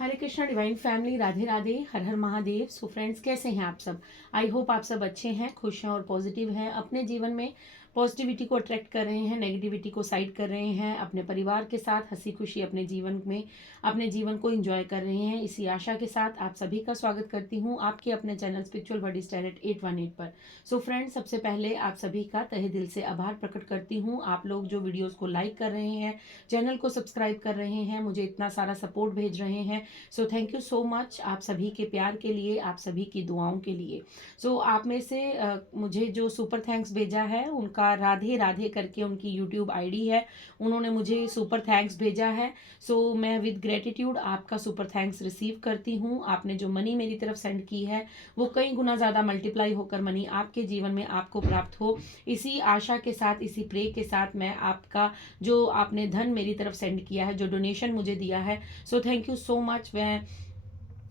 हरे Krishna divine family, Radhe Radhe, हर हर Mahadev. So friends, कैसे हैं आप सब? आई होप आप सब अच्छे हैं, खुश हैं और पॉजिटिव हैं। अपने जीवन में पॉजिटिविटी को अट्रैक्ट कर रहे हैं, नेगेटिविटी को साइड कर रहे हैं, अपने परिवार के साथ हंसी खुशी अपने जीवन में अपने जीवन को एंजॉय कर रहे हैं। इसी आशा के साथ आप सभी का स्वागत करती हूँ आपके अपने चैनल स्पिरिचुअल बडी स्टैंडर्ड 818 पर। सो फ्रेंड्स, सबसे पहले आप सभी का तहे दिल से आभार प्रकट करती हूँ। आप लोग जो वीडियोज़ को लाइक कर रहे हैं, चैनल को सब्सक्राइब कर रहे हैं, मुझे इतना सारा सपोर्ट भेज रहे हैं। So thank you so much आप सभी के प्यार के लिए, आप सभी की दुआओं के लिए। सो आप में से मुझे जो सुपर थैंक्स भेजा है, उनका राधे राधे करके उनकी यूट्यूब आईडी है, उन्होंने मुझे सुपर थैंक्स भेजा है। सो मैं विद ग्रेटिट्यूड आपका सुपर थैंक्स रिसीव करती हूँ। आपने जो मनी मेरी तरफ सेंड की है वो कई गुना ज़्यादा मल्टीप्लाई होकर मनी आपके जीवन में आपको प्राप्त हो, इसी आशा के साथ, इसी प्रे के साथ मैं आपका जो आपने धन मेरी तरफ सेंड किया है, जो डोनेशन मुझे दिया है, so thank you so much. मैं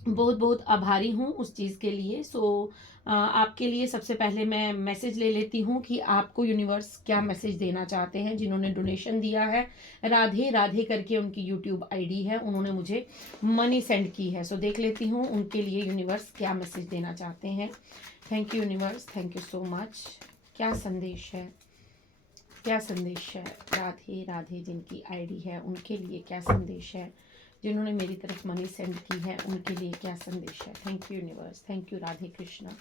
बहुत बहुत आभारी हूँ उस चीज़ के लिए। सो आपके लिए सबसे पहले मैं मैसेज ले लेती हूँ कि आपको यूनिवर्स क्या मैसेज देना चाहते हैं। जिन्होंने डोनेशन दिया है, राधे राधे करके उनकी यूट्यूब आईडी है, उन्होंने मुझे मनी सेंड की है। सो देख लेती हूँ उनके लिए यूनिवर्स क्या मैसेज देना चाहते हैं। Thank you universe, thank you so much. क्या संदेश है, क्या संदेश है? राधे राधे जिनकी आईडी है उनके लिए क्या संदेश है? जिन्होंने मेरी तरफ मनी सेंड की है उनके लिए क्या संदेश है? Thank you universe, thank you Radhe Krishna,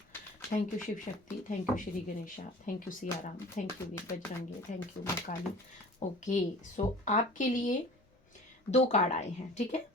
thank you Shiv Shakti, thank you Shri Ganesha, thank you Siyaram, thank you Veer Bajrangi, thank you माँ काली। ओके, सो आपके लिए 2 कार्ड आए हैं, ठीक है?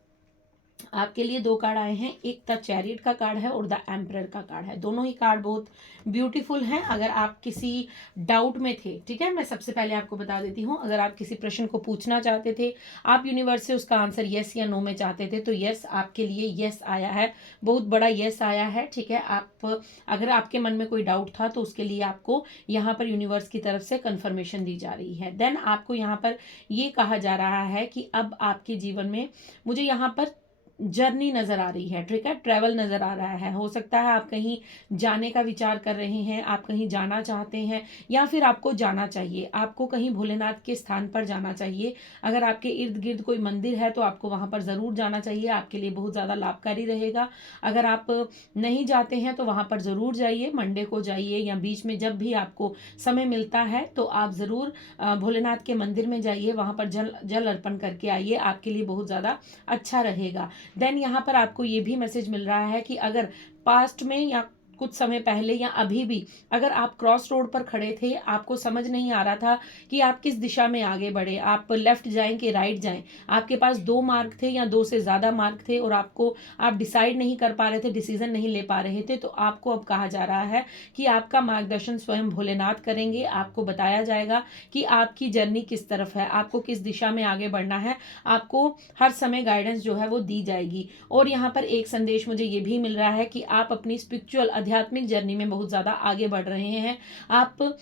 आपके लिए 2 कार्ड आए हैं। एक द चैरियट का कार्ड है और द एम्परर का कार्ड है। दोनों ही कार्ड बहुत ब्यूटीफुल हैं। अगर आप किसी डाउट में थे, ठीक है, मैं सबसे पहले आपको बता देती हूँ, अगर आप किसी प्रश्न को पूछना चाहते थे, आप यूनिवर्स से उसका आंसर यस या नो में चाहते थे, तो यस आपके लिए यस आया है, बहुत बड़ा यस आया है, ठीक है। आप अगर आपके मन में कोई डाउट था तो उसके लिए आपको यहाँ पर यूनिवर्स की तरफ से कंफर्मेशन दी जा रही है। देन आपको यहाँ पर ये कहा जा रहा है कि अब आपके जीवन में मुझे यहाँ पर जर्नी नजर आ रही है, ठीक है, ट्रैवल नजर आ रहा है। हो सकता है आप कहीं जाने का विचार कर रहे हैं, आप कहीं जाना चाहते हैं, या फिर आपको जाना चाहिए, आपको कहीं भोलेनाथ के स्थान पर जाना चाहिए। अगर आपके इर्द गिर्द कोई मंदिर है तो आपको वहां पर जरूर जाना चाहिए, आपके लिए बहुत ज्यादा लाभकारी रहेगा। अगर आप नहीं जाते हैं तो वहां पर जरूर जाइए, मंडे को जाइए या बीच में जब भी आपको समय मिलता है तो आप जरूर भोलेनाथ के मंदिर में जाइए, वहां पर जल अर्पण करके आइए, आपके लिए बहुत ज्यादा अच्छा रहेगा। देन यहाँ पर आपको ये भी मैसेज मिल रहा है कि अगर पास्ट में या कुछ समय पहले या अभी भी अगर आप क्रॉस रोड पर खड़े थे, आपको समझ नहीं आ रहा था कि आप किस दिशा में आगे बढ़े, आप लेफ्ट जाएं कि राइट जाएं, आपके पास 2 मार्ग थे या 2 से ज़्यादा मार्ग थे और आप डिसाइड नहीं कर पा रहे थे, डिसीजन नहीं ले पा रहे थे, तो आपको अब कहा जा रहा है कि आपका मार्गदर्शन स्वयं भोलेनाथ करेंगे। आपको बताया जाएगा कि आपकी जर्नी किस तरफ है, आपको किस दिशा में आगे बढ़ना है, आपको हर समय गाइडेंस जो है वो दी जाएगी। और यहाँ पर एक संदेश मुझे ये भी मिल रहा है कि आप अपनी स्पिरिचुअल आध्यात्मिक जर्नी में बहुत ज़्यादा आगे बढ़ रहे हैं। आप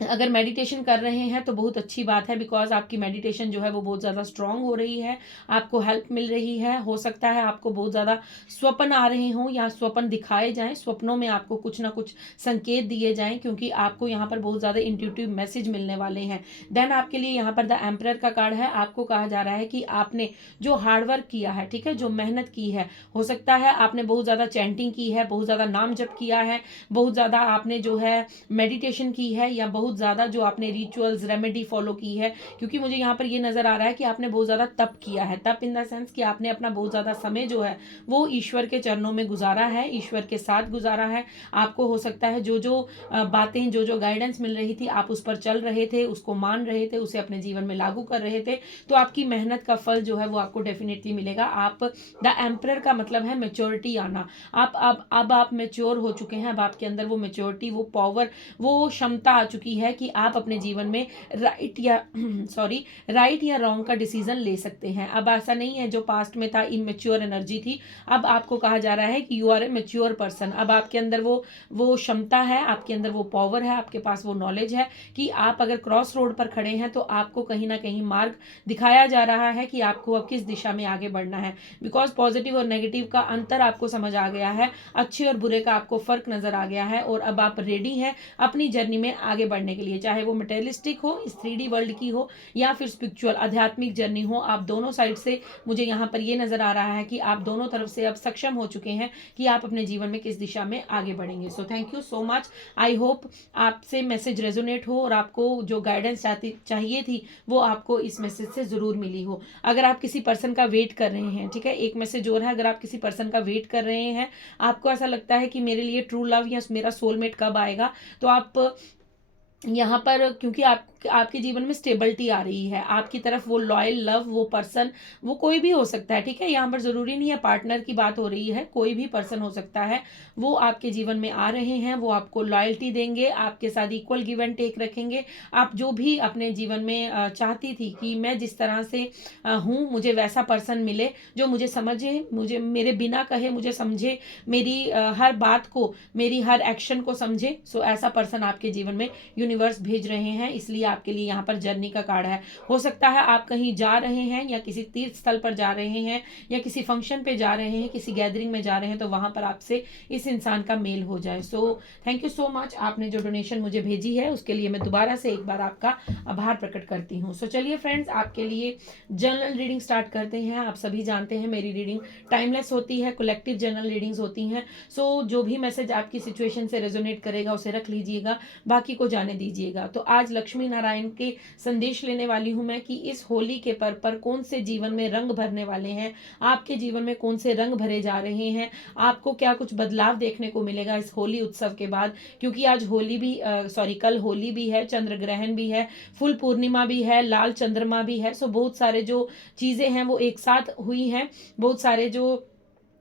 अगर मेडिटेशन कर रहे हैं तो बहुत अच्छी बात है, बिकॉज आपकी मेडिटेशन जो है वो बहुत ज़्यादा स्ट्रांग हो रही है, आपको हेल्प मिल रही है। हो सकता है आपको बहुत ज़्यादा स्वप्न आ रहे हों या स्वप्न दिखाए जाएं, स्वप्नों में आपको कुछ ना कुछ संकेत दिए जाएं, क्योंकि आपको यहाँ पर बहुत ज़्यादा इंट्यूटिव मैसेज मिलने वाले हैं। देन आपके लिए यहाँ पर द एम्परर का कार्ड है। आपको कहा जा रहा है कि आपने जो हार्डवर्क किया है, ठीक है, जो मेहनत की है, हो सकता है आपने बहुत ज़्यादा चैंटिंग की है, बहुत ज़्यादा नाम जप किया है, बहुत ज़्यादा आपने जो है मेडिटेशन की है, या बहुत ज़्यादा जो आपने रिचुअल्स रेमेडी फॉलो की है, क्योंकि मुझे यहाँ पर ये नज़र आ रहा है कि आपने बहुत ज़्यादा तप किया है। तप इन द सेंस कि आपने अपना बहुत ज़्यादा समय जो है वो ईश्वर के चरणों में गुजारा है, ईश्वर के साथ गुजारा है। आपको हो सकता है जो जो बातें, जो जो गाइडेंस मिल रही थी, आप उस पर चल रहे थे, उसको मान रहे थे, उसे अपने जीवन में लागू कर रहे थे, तो आपकी मेहनत का फल जो है वो आपको डेफिनेटली मिलेगा। आप द एम्परर का मतलब है मेच्योरिटी आना। अब आप मेच्योर हो चुके हैं, अब आपके अंदर वो मेच्योरिटी, वो पावर, वो क्षमता आ चुकी है कि आप अपने जीवन में राइट या रॉन्ग का डिसीजन ले सकते हैं। अब ऐसा नहीं है जो पास्ट में था इमेच्योर एनर्जी थी, अब आपको कहा जा रहा है कि you are a mature person. अब आपके अंदर वो क्षमता है, आपके अंदर वो पावर है, आपके पास वो नॉलेज है कि आप अगर क्रॉस रोड पर खड़े हैं तो आपको कहीं ना कहीं मार्ग दिखाया जा रहा है कि आपको अब किस दिशा में आगे बढ़ना है। बिकॉज पॉजिटिव और नेगेटिव का अंतर आपको समझ आ गया है, अच्छे और बुरे का आपको फर्क नजर आ गया है, और अब आप रेडी हैं अपनी जर्नी में आगे बढ़ने करने के लिए, चाहे वो मटेरियलिस्टिक हो, इस 3D वर्ल्ड की हो, या फिर स्पिरिचुअल आध्यात्मिक जर्नी हो, आप दोनों साइड से मुझे यहाँ पर ये नजर आ रहा है कि आप दोनों तरफ से अब सक्षम हो चुके हैं कि आप अपने जीवन में किस दिशा में आगे बढ़ेंगे। So thank you so much. I hope आपसे मैसेज रेजोनेट हो और आपको जो गाइडेंस चाहिए थी वो आपको इस मैसेज से जरूर मिली हो। अगर आप किसी पर्सन का वेट कर रहे हैं, ठीक है, एक मैसेज और है, अगर आप किसी पर्सन का वेट कर रहे हैं, आपको ऐसा लगता है कि मेरे लिए ट्रू लव या मेरा सोलमेट कब आएगा, तो आप यहाँ पर, क्योंकि आपके जीवन में स्टेबिलिटी आ रही है, आपकी तरफ वो लॉयल लव, वो पर्सन, वो कोई भी हो सकता है, ठीक है, यहाँ पर जरूरी नहीं है पार्टनर की बात हो रही है, कोई भी पर्सन हो सकता है, वो आपके जीवन में आ रहे हैं, वो आपको लॉयल्टी देंगे, आपके साथ इक्वल गिव एंड टेक रखेंगे। आप जो भी अपने जीवन में चाहती थी कि मैं जिस तरह से हूँ मुझे वैसा पर्सन मिले जो मुझे समझे, मुझे मेरे बिना कहे मुझे समझे, मेरी हर बात को, मेरी हर एक्शन को समझे, सो ऐसा पर्सन आपके जीवन में यूनिवर्स भेज रहे हैं। इसलिए आपके लिए यहाँ पर जर्नी का कार्ड है। हो सकता है आप कहीं जा रहे हैं या किसी तीर्थ स्थल पर जा रहे हैं या किसी फंक्शन पे जा रहे हैं, किसी गैदरिंग में जा रहे हैं, तो वहां पर आपसे इस इंसान का मेल हो जाए। So thank you so much, आपने जो डोनेशन मुझे भेजी है उसके लिए मैं दोबारा से एक बार आपका आभार प्रकट करती हूँ। सो चलिए फ्रेंड्स, आपके लिए जनरल रीडिंग स्टार्ट करते हैं। आप सभी जानते हैं मेरी रीडिंग टाइमलेस होती है, कलेक्टिव जनरल रीडिंग्स होती हैं। सो जो भी मैसेज आपकी सिचुएशन से रेजोनेट करेगा उसे रख लीजिएगा, बाकी को जाने दीजिएगा। तो आज लक्ष्मी नारायण के संदेश लेने वाली हूं मैं कि इस होली के पर्व पर कौन से जीवन में रंग भरने वाले हैं, आपके जीवन में कौन से रंग भरे जा रहे हैं, आपको क्या कुछ बदलाव देखने को मिलेगा इस होली उत्सव के बाद। क्योंकि आज होली भी कल होली भी है, चंद्र ग्रहण भी है, फुल पूर्णिमा भी है, लाल चंद्रमा भी है। सो बहुत सारे जो चीजें हैं वो एक साथ हुई हैं, बहुत सारे जो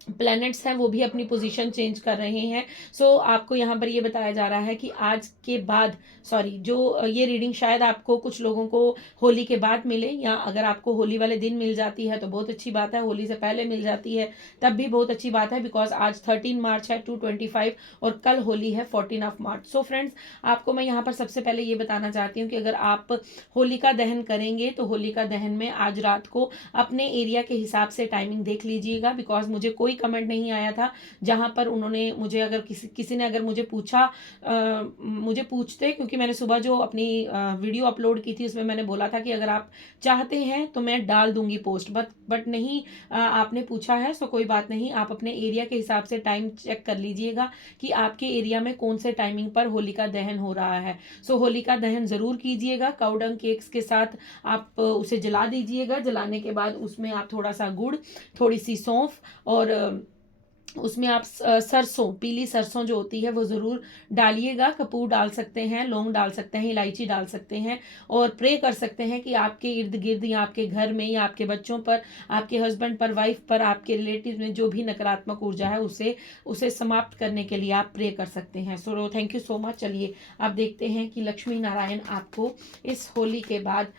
प्लैनेट्स हैं वो भी अपनी पोजीशन चेंज कर रहे हैं। सो आपको यहाँ पर ये बताया जा रहा है कि आज के बाद, जो ये रीडिंग शायद आपको कुछ लोगों को होली के बाद मिले, या अगर आपको होली वाले दिन मिल जाती है तो बहुत अच्छी बात है, होली से पहले मिल जाती है तब भी बहुत अच्छी बात है, बिकॉज आज 13 मार्च है 225 और कल होली है 14 ऑफ मार्च। सो फ्रेंड्स, आपको मैं यहाँ पर सबसे पहले ये बताना चाहती हूँ कि अगर आप होलिका दहन करेंगे तो होलिका दहन में आज रात को अपने एरिया के हिसाब से टाइमिंग देख लीजिएगा, बिकॉज मुझे कोई कमेंट नहीं आया था जहां पर उन्होंने मुझे, अगर किसी ने अगर मुझे पूछा, मुझे पूछते, क्योंकि मैंने सुबह जो अपनी वीडियो अपलोड की थी उसमें मैंने बोला था कि अगर आप चाहते हैं तो मैं डाल दूंगी पोस्ट, बट नहीं, आपने पूछा है, सो कोई बात नहीं, आप अपने एरिया के हिसाब से टाइम चेक कर लीजिएगा कि आपके एरिया में कौन से टाइमिंग पर होलिका दहन हो रहा है। सो होलिका दहन जरूर कीजिएगा, काउडंग केक्स के साथ आप उसे जला दीजिएगा। जलाने के बाद उसमें आप थोड़ा सा गुड़, थोड़ी सी सौंफ और उसमें आप सरसों, पीली सरसों जो होती है वो ज़रूर डालिएगा। कपूर डाल सकते हैं, लौंग डाल सकते हैं, इलायची डाल सकते हैं, और प्रे कर सकते हैं कि आपके इर्द गिर्द या आपके घर में या आपके बच्चों पर, आपके हस्बैंड पर, वाइफ पर, आपके रिलेटिव में जो भी नकारात्मक ऊर्जा है उसे समाप्त करने के लिए आप प्रे कर सकते हैं। So thank you so much. चलिए आप देखते हैं कि लक्ष्मी नारायण आपको इस होली के बाद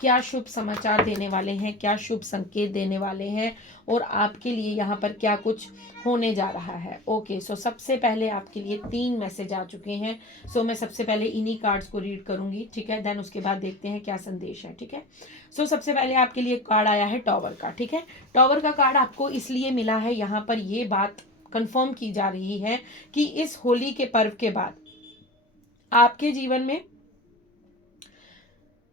क्या शुभ समाचार देने वाले हैं, क्या शुभ संकेत देने वाले हैं, और आपके लिए यहाँ पर क्या कुछ होने जा रहा है। ओके, सो सबसे पहले आपके लिए 3 मैसेज आ चुके हैं। सो मैं सबसे पहले इन्हीं कार्ड्स को रीड करूंगी, ठीक है, देन उसके बाद देखते हैं क्या संदेश है, ठीक है। सो सबसे पहले आपके लिए कार्ड आया है टॉवर का, ठीक है। टॉवर का कार्ड आपको इसलिए मिला है, यहाँ पर ये बात कंफर्म की जा रही है कि इस होली के पर्व के बाद आपके जीवन में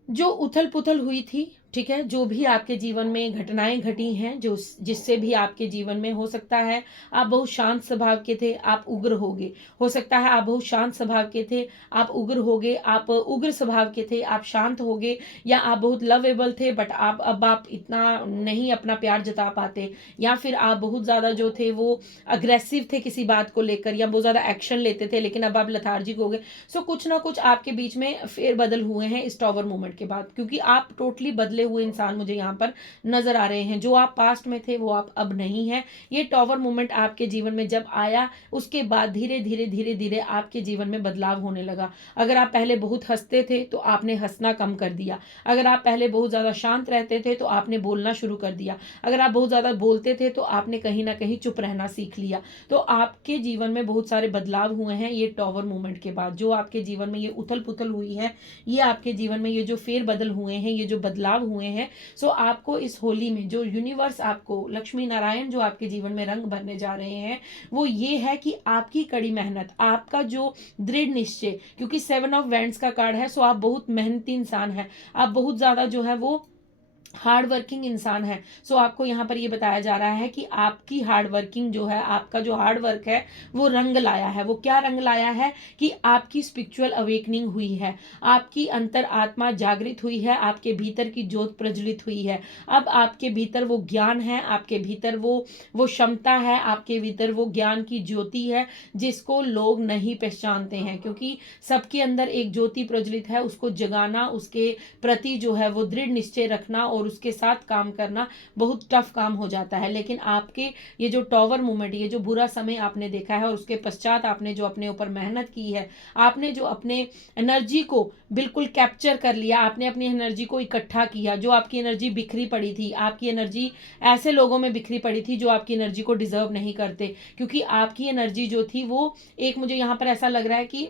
जो उथल पुथल हुई थी, ठीक है, जो भी आपके जीवन में घटनाएं घटी हैं, जो जिससे भी आपके जीवन में, हो सकता है आप बहुत शांत स्वभाव के थे, आप उग्र होगे, हो सकता है आप बहुत शांत स्वभाव के थे, आप उग्र होगे, आप उग्र स्वभाव के थे, आप शांत होगे, या आप बहुत लवेबल थे बट अब आप इतना नहीं अपना प्यार जता पाते, या फिर आप बहुत ज़्यादा जो थे वो अग्रेसिव थे किसी बात को लेकर, या बहुत ज़्यादा एक्शन लेते थे, लेकिन अब आप लथार्जिक हो गए। सो कुछ ना कुछ आपके बीच में फेरबदल हुए हैं इस टॉवर मूवमेंट के बाद, क्योंकि आप टोटली बदले हुए इंसान मुझे यहाँ पर नजर आ रहे हैं। जो आप पास्ट में थे वो आप अब नहीं है। ये टॉवर मूवमेंट आपके जीवन में जब आया उसके बाद धीरे धीरे धीरे धीरे आपके जीवन में बदलाव होने लगा। अगर आप पहले बहुत हंसते थे तो आपने हंसना कम कर दिया, अगर आप पहले बहुत ज्यादा शांत रहते थे तो आपने बोलना शुरू कर दिया, अगर आप बहुत ज्यादा बोलते थे तो आपने कहीं ना कहीं चुप रहना सीख लिया। तो आपके जीवन में बहुत सारे बदलाव हुए हैं ये टॉवर मूवमेंट के बाद। जो आपके जीवन में ये उथल पुथल हुई है, ये आपके जीवन में ये जो फेर बदल हुए हैं, ये जो बदलाव हुए हैं। सो आपको इस होली में जो यूनिवर्स आपको, लक्ष्मी नारायण जो आपके जीवन में रंग भरने जा रहे हैं वो ये है कि आपकी कड़ी मेहनत, आपका जो दृढ़ निश्चय, क्योंकि 7 ऑफ वैंड्स का कार्ड है, सो आप बहुत मेहनती इंसान है, आप बहुत ज्यादा जो है वो हार्ड वर्किंग इंसान है। सो आपको यहाँ पर ये बताया जा रहा है कि आपकी हार्ड वर्किंग जो है, आपका जो हार्ड वर्क है वो रंग लाया है। वो क्या रंग लाया है कि आपकी स्पिरिचुअल अवेकनिंग हुई है, आपकी अंतर आत्मा जागृत हुई है, आपके भीतर की ज्योत प्रज्वलित हुई है। अब आपके भीतर वो ज्ञान है, आपके भीतर वो क्षमता है, आपके भीतर वो ज्ञान की ज्योति है जिसको लोग नहीं पहचानते हैं, क्योंकि सबके अंदर एक ज्योति प्रज्वलित है। उसको जगाना, उसके प्रति जो है वो दृढ़ निश्चय रखना और उसके साथ काम करना बहुत टफ काम हो जाता है। लेकिन आपके ये जो टॉवर मूवमेंट, ये जो बुरा समय आपने देखा है और उसके पश्चात आपने जो अपने ऊपर मेहनत की है, आपने जो अपने एनर्जी को बिल्कुल कैप्चर कर लिया, आपने अपनी एनर्जी को इकट्ठा किया, जो आपकी एनर्जी बिखरी पड़ी थी, आपकी एनर्जी ऐसे लोगों में बिखरी पड़ी थी जो आपकी एनर्जी को डिजर्व नहीं करते, क्योंकि आपकी एनर्जी जो थी वो एक, मुझे यहाँ पर ऐसा लग रहा है कि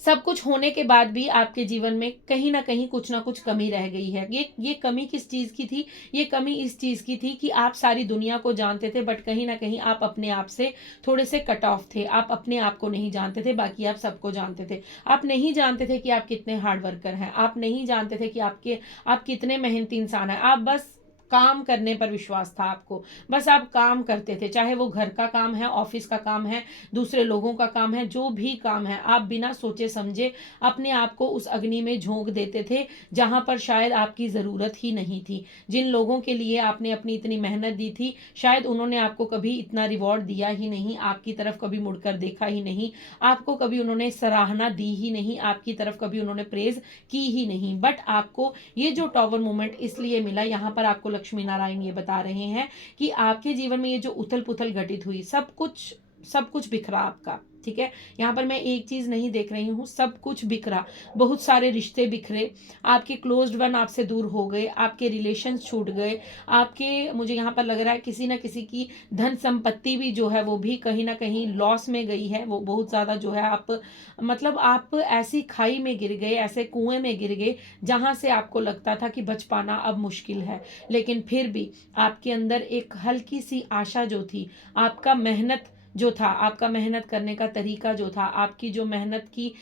सब कुछ होने के बाद भी आपके जीवन में कहीं ना कुछ कमी रह गई है। ये कमी किस चीज की थी? ये कमी इस चीज की थी कि आप सारी दुनिया को जानते थे, बट कहीं ना कहीं आप अपने आप से थोड़े से कट ऑफ थे। आप अपने आप को नहीं जानते थे, बाकी आप सबको जानते थे। आप नहीं जानते थे कि आप कितने हार्ड वर्कर हैं, आप नहीं जानते थे कि आप कितने मेहनती इंसान हैं। आप बस काम करने पर विश्वास था आपको, बस आप काम करते थे, चाहे वो घर का काम है, ऑफिस का काम है, दूसरे लोगों का काम है, जो भी काम है, आप बिना सोचे समझे अपने आप को उस अग्नि में झोंक देते थे जहां पर शायद आपकी जरूरत ही नहीं थी। जिन लोगों के लिए आपने अपनी इतनी मेहनत दी थी, शायद उन्होंने आपको कभी इतना रिवॉर्ड दिया ही नहीं, आपकी तरफ कभी मुड़कर देखा ही नहीं, आपको कभी उन्होंने सराहना दी ही नहीं, आपकी तरफ कभी उन्होंने प्रेज की ही नहीं। बट आपको ये जो टॉवर मोमेंट इसलिए मिला, यहाँ पर आपको लक्ष्मी नारायण ये बता रहे हैं कि आपके जीवन में ये जो उथल पुथल घटित हुई, सब कुछ बिखरा आपका, ठीक है। यहाँ पर मैं एक चीज नहीं देख रही हूँ, सब कुछ बिखरा, बहुत सारे रिश्ते बिखरे, आपके क्लोज्ड वन आपसे दूर हो गए, आपके रिलेशन छूट गए, आपके, मुझे यहाँ पर लग रहा है किसी ना किसी की धन संपत्ति भी जो है वो भी कहीं ना कहीं लॉस में गई है। वो बहुत ज्यादा जो है आप ऐसी खाई में गिर गए, ऐसे कुएं में गिर गए जहां से आपको लगता था कि बच पाना अब मुश्किल है। लेकिन फिर भी आपके अंदर एक हल्की सी आशा जो थी, आपका मेहनत जो था, आपका मेहनत करने का तरीका जो था, आपकी जो मेहनत की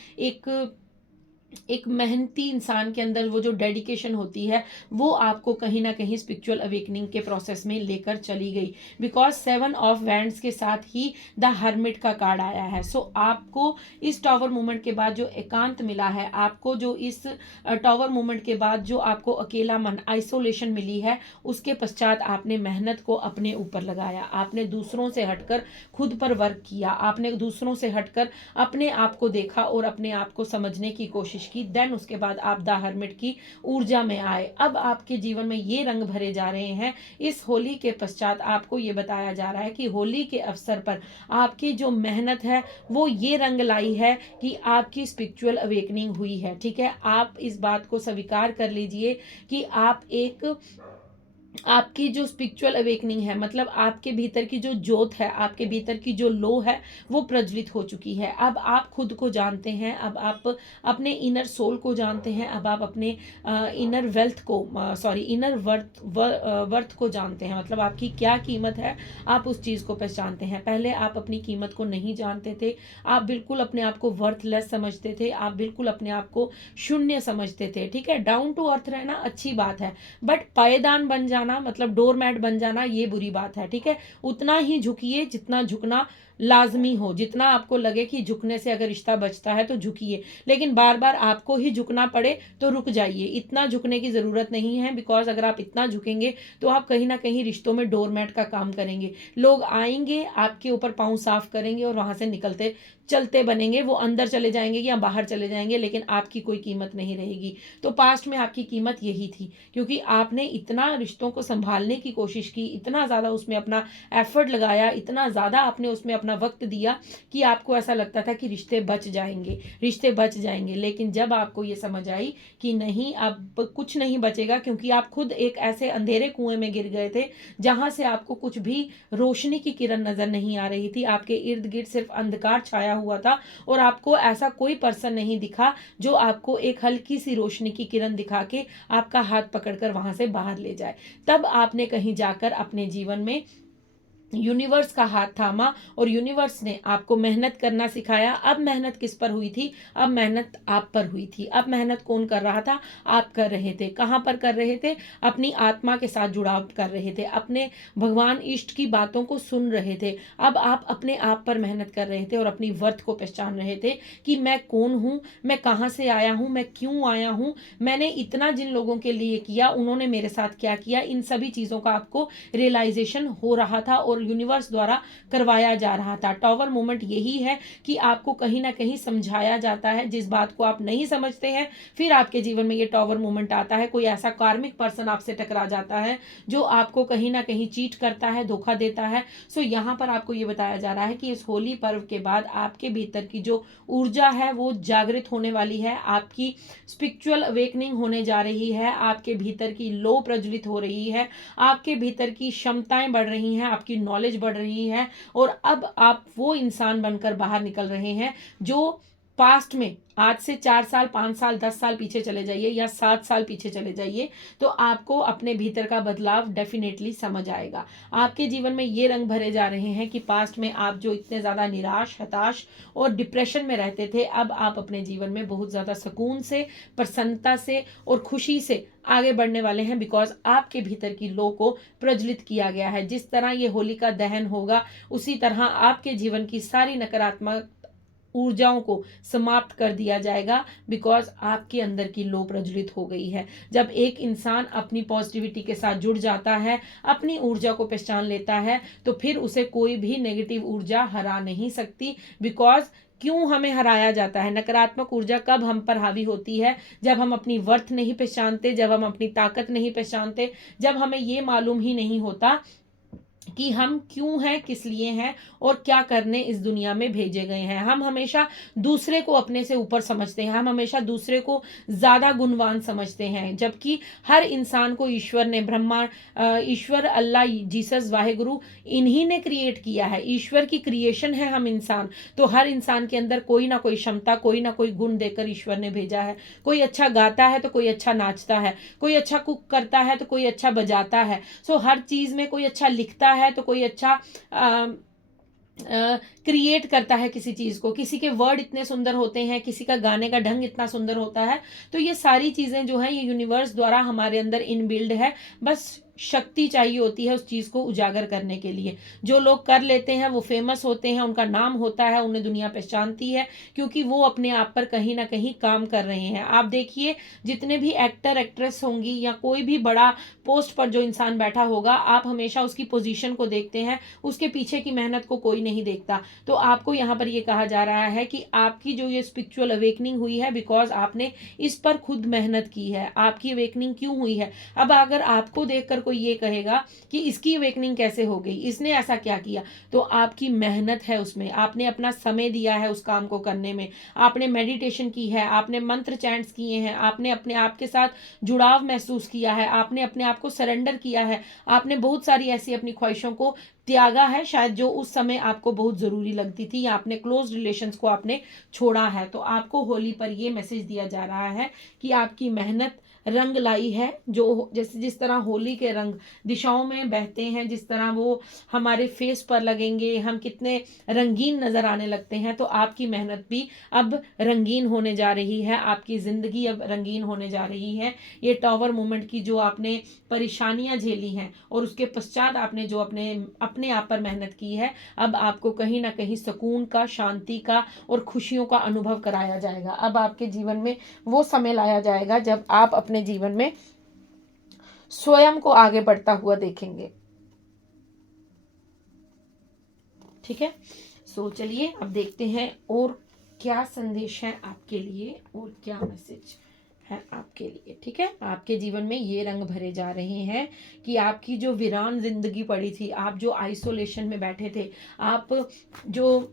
एक मेहनती इंसान के अंदर वो जो डेडिकेशन होती है, वो आपको कहीं ना कहीं स्पिरिचुअल अवेकनिंग के प्रोसेस में लेकर चली गई। बिकॉज 7 ऑफ वैंड्स के साथ ही द हर्मिट का कार्ड आया है। सो आपको इस टॉवर मूवमेंट के बाद जो एकांत मिला है, आपको जो इस टॉवर मूवमेंट के बाद जो आपको अकेला मन, आइसोलेशन मिली है, उसके पश्चात आपने मेहनत को अपने ऊपर लगाया, आपने दूसरों से हटकर खुद पर वर्क किया, आपने दूसरों से हटकर अपने आप को देखा और अपने आप को समझने की कोशिश की। देन उसके बाद आप द हर्मिट की ऊर्जा में आए। अब आपके जीवन में ये रंग भरे जा रहे हैं। इस होली के पश्चात आपको ये बताया जा रहा है कि होली के अवसर पर आपकी जो मेहनत है वो ये रंग लाई है कि आपकी स्पिरिचुअल अवेकनिंग हुई है, ठीक है। आप इस बात को स्वीकार कर लीजिए कि आपकी जो स्पिरिचुअल अवेकनिंग है, मतलब आपके भीतर की जो ज्योत है, आपके भीतर की जो लो है, वो प्रज्वलित हो चुकी है। अब आप खुद को जानते हैं, अब आप अपने इनर सोल को जानते हैं, अब आप अपने इनर वेल्थ को, इनर वर्थ को जानते हैं। मतलब आपकी क्या कीमत है, आप उस चीज़ को पहचानते हैं। पहले आप अपनी कीमत को नहीं जानते थे, आप बिल्कुल अपने आप को वर्थलेस समझते थे, आप बिल्कुल अपने आप को शून्य समझते थे, ठीक है। डाउन टू अर्थ रहना अच्छी बात है, बट पायदान बन जाना, मतलब डोरमैट बन जाना, ये बुरी बात है, ठीक है। उतना ही झुकिए जितना झुकना लाजमी हो, जितना आपको लगे कि झुकने से अगर रिश्ता बचता है तो झुकिए, लेकिन बार बार आपको ही झुकना पड़े तो रुक जाइए। इतना झुकने की जरूरत नहीं है, बिकॉज अगर आप इतना झुकेंगे तो आप कहीं ना कहीं रिश्तों में डोरमैट का काम करेंगे। लोग आएंगे, आपके ऊपर पाँव साफ करेंगे और वहां से निकलते चलते बनेंगे, वो अंदर चले जाएंगे या बाहर चले जाएंगे, लेकिन आपकी कोई कीमत नहीं रहेगी। तो पास्ट में आपकी कीमत यही थी, क्योंकि आपने इतना रिश्तों को संभालने की कोशिश की, इतना ज़्यादा उसमें अपना एफर्ट लगाया, इतना ज़्यादा आपने उसमें अपना वक्त दिया कि आपको ऐसा लगता था कि रिश्ते बच जाएंगे, रिश्ते बच जाएंगे। लेकिन जब आपको ये समझ आई कि नहीं, अब कुछ नहीं बचेगा, क्योंकि आप खुद एक ऐसे अंधेरे कुएं में गिर गए थे जहां से आपको कुछ भी रोशनी की किरण नजर नहीं आ रही थी। आपके इर्द गिर्द सिर्फ अंधकार छाया हुआ था और आपको ऐसा कोई पर्सन नहीं दिखा जो आपको एक हल्की सी रोशनी की किरण दिखा के आपका हाथ पकड़कर वहां से बाहर ले जाए। तब आपने कहीं जाकर अपने जीवन में यूनिवर्स का हाथ थामा और यूनिवर्स ने आपको मेहनत करना सिखाया। अब मेहनत किस पर हुई थी? अब मेहनत आप पर हुई थी। अब मेहनत कौन कर रहा था? आप कर रहे थे। कहां पर कर रहे थे? अपनी आत्मा के साथ जुड़ाव कर रहे थे, अपने भगवान इष्ट की बातों को सुन रहे थे। अब आप अपने आप पर मेहनत कर रहे थे और अपनी वर्थ को पहचान रहे थे कि मैं कौन हूं, मैं कहां से आया हूं, मैं क्यों आया हूं, मैंने इतना जिन लोगों के लिए किया उन्होंने मेरे साथ क्या किया। इन सभी चीजों का आपको रियलाइजेशन हो रहा था और यूनिवर्स द्वारा करवाया जा रहा था। टॉवर मोमेंट यही है कि आपको कहीं ना कहीं समझाया जाता है जिस बात को आप नहीं समझते हैं, फिर आपके जीवन में ये टॉवर मोमेंट आता है। कोई ऐसा कार्मिक पर्सन आपसे टकरा जाता है जो आपको कहीं ना कहीं चीट करता है, धोखा देता है। सो यहाँ पर आपको ये बताया जा रहा है कि इस होली पर्व के बाद आपके भीतर की जो ऊर्जा है वो जागृत होने वाली है, आपकी स्पिरिचुअल अवेकनिंग होने जा रही है, आपके भीतर की लो प्रज्वलित हो रही है, आपके भीतर की क्षमताएं बढ़ रही हैं, आपकी नॉलेज बढ़ रही है और अब आप वो इंसान बनकर बाहर निकल रहे हैं जो पास्ट में, आज से 4 साल 5 साल 10 साल पीछे चले जाइए या 7 साल पीछे चले जाइए तो आपको अपने भीतर का बदलाव डेफिनेटली समझ आएगा। आपके जीवन में ये रंग भरे जा रहे हैं कि पास्ट में आप जो इतने ज्यादा निराश, हताश और डिप्रेशन में रहते थे, अब आप अपने जीवन में बहुत ज्यादा सुकून से, प्रसन्नता से और खुशी से आगे बढ़ने वाले हैं। बिकॉज आपके भीतर की लो को प्रज्वलित किया गया है। जिस तरह ये होली का दहन होगा उसी तरह आपके जीवन की सारी नकारात्मक ऊर्जाओं को समाप्त कर दिया जाएगा। बिकॉज आपके अंदर की लो प्रज्वलित हो गई है। जब एक इंसान अपनी पॉजिटिविटी के साथ जुड़ जाता है, अपनी ऊर्जा को पहचान लेता है, तो फिर उसे कोई भी नेगेटिव ऊर्जा हरा नहीं सकती। बिकॉज क्यों हमें हराया जाता है? नकारात्मक ऊर्जा कब हम पर हावी होती है? जब हम अपनी वर्थ नहीं पहचानते, जब हम अपनी ताकत नहीं पहचानते, जब हमें ये मालूम ही नहीं होता कि हम क्यों हैं, किस लिए हैं और क्या करने इस दुनिया में भेजे गए हैं। हम हमेशा दूसरे को अपने से ऊपर समझते हैं, हम हमेशा दूसरे को ज्यादा गुणवान समझते हैं, जबकि हर इंसान को ईश्वर ने, ईश्वर, अल्लाह, जीसस, वाहेगुरु, इन्हीं ने क्रिएट किया है। ईश्वर की क्रिएशन है हम इंसान। तो हर इंसान के अंदर कोई ना कोई क्षमता, कोई ना कोई गुण देकर ईश्वर ने भेजा है। कोई अच्छा गाता है तो कोई अच्छा नाचता है, कोई अच्छा कुक करता है तो कोई अच्छा बजाता है। सो हर चीज में कोई अच्छा लिखता है तो कोई अच्छा क्रिएट करता है किसी चीज को। किसी के वर्ड इतने सुंदर होते हैं, किसी का गाने का ढंग इतना सुंदर होता है। तो ये सारी चीजें जो है ये यूनिवर्स द्वारा हमारे अंदर इनबिल्ड है। बस शक्ति चाहिए होती है उस चीज को उजागर करने के लिए। जो लोग कर लेते हैं वो फेमस होते हैं, उनका नाम होता है, उन्हें दुनिया पहचानती है, क्योंकि वो अपने आप पर कहीं ना कहीं काम कर रहे हैं। आप देखिए जितने भी एक्टर एक्ट्रेस होंगी या कोई भी बड़ा पोस्ट पर जो इंसान बैठा होगा, आप हमेशा उसकी पोजीशन को देखते हैं, उसके पीछे की मेहनत को कोई नहीं देखता। तो आपको यहाँ पर ये कहा जा रहा है कि आपकी जो ये स्पिरिचुअल अवेकनिंग हुई है, बिकॉज आपने इस पर खुद मेहनत की है। आपकी अवेकनिंग क्यों हुई है? अब अगर आपको देखकर कोई ये कहेगा कि इसकी अवेकनिंग कैसे हो गई, इसने ऐसा क्या किया, तो आपकी मेहनत है उसमें, आपने अपना समय दिया है उस काम को करने में, आपने मेडिटेशन की है, आपने मंत्र चैंट्स किए हैं, आपने अपने आप के साथ जुड़ाव महसूस किया है, आपने अपने आप को सरेंडर किया है, आपने बहुत सारी ऐसी अपनी ख्वाहिशों को त्यागा है शायद जो उस समय आपको बहुत जरूरी लगती थी, या आपने क्लोज रिलेशंस को आपने छोड़ा है। तो आपको होली पर यह मैसेज दिया जा रहा है कि आपकी मेहनत रंग लाई है। जो जैसे जिस तरह होली के रंग दिशाओं में बहते हैं, जिस तरह वो हमारे फेस पर लगेंगे, हम कितने रंगीन नजर आने लगते हैं, तो आपकी मेहनत भी अब रंगीन होने जा रही है, आपकी जिंदगी अब रंगीन होने जा रही है। ये टॉवर मोमेंट की जो आपने परेशानियां झेली हैं और उसके पश्चात आपने जो अपने आप पर मेहनत की है, अब आपको कहीं ना कहीं सुकून का, शांति का और खुशियों का अनुभव कराया जाएगा। अब आपके जीवन में वो समय लाया जाएगा जब आप अपने जीवन में स्वयं को आगे बढ़ता हुआ देखेंगे। ठीक है, सो चलिए अब देखते हैं और क्या संदेश है आपके लिए और क्या मैसेज है आपके लिए। ठीक है, आपके जीवन में ये रंग भरे जा रहे हैं कि आपकी जो वीरान जिंदगी पड़ी थी, आप जो आइसोलेशन में बैठे थे, आप जो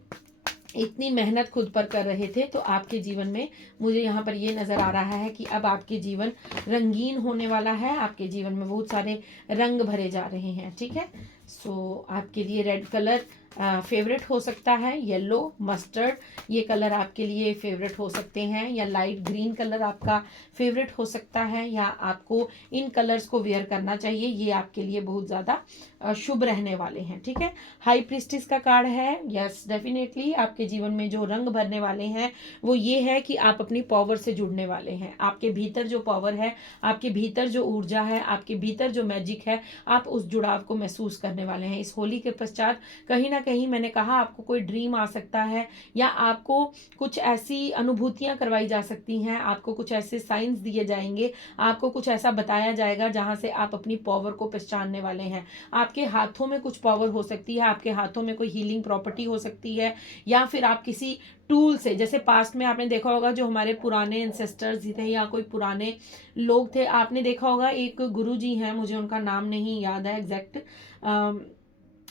इतनी मेहनत खुद पर कर रहे थे, तो आपके जीवन में मुझे यहाँ पर ये नज़र आ रहा है कि अब आपके जीवन रंगीन होने वाला है। आपके जीवन में बहुत सारे रंग भरे जा रहे हैं। ठीक है, सो आपके लिए रेड कलर फेवरेट हो सकता है, येलो, मस्टर्ड, ये कलर आपके लिए फेवरेट हो सकते हैं, या लाइट ग्रीन कलर आपका फेवरेट हो सकता है, या आपको इन कलर्स को वेयर करना चाहिए। ये आपके लिए बहुत ज़्यादा शुभ रहने वाले हैं। ठीक है, हाई प्रिस्टिस का कार्ड है। यस, डेफिनेटली आपके जीवन में जो रंग भरने वाले हैं वो ये है कि आप अपनी पावर से जुड़ने वाले हैं। आपके भीतर जो पावर है, आपके भीतर जो ऊर्जा है, आपके भीतर जो मैजिक है, आप उस जुड़ाव को महसूस करने वाले हैं। इस होली के पश्चात कहीं ना कहीं मैंने कहा आपको कोई ड्रीम आ सकता है, या आपको कुछ ऐसी अनुभूतियां करवाई जा सकती हैं, आपको कुछ ऐसे साइंस दिए जाएंगे, आपको कुछ ऐसा बताया जाएगा जहां से आप अपनी पावर को पहचानने वाले हैं। आपके हाथों में कुछ पावर हो सकती है, आपके हाथों में कोई हीलिंग प्रॉपर्टी हो सकती है, या फिर आप किसी टूल से, जैसे पास्ट में आपने देखा होगा जो हमारे पुराने एंसेस्टर्स थे या कोई पुराने लोग थे, आपने देखा होगा एक गुरु जी हैं, मुझे उनका नाम नहीं याद है एग्जैक्ट,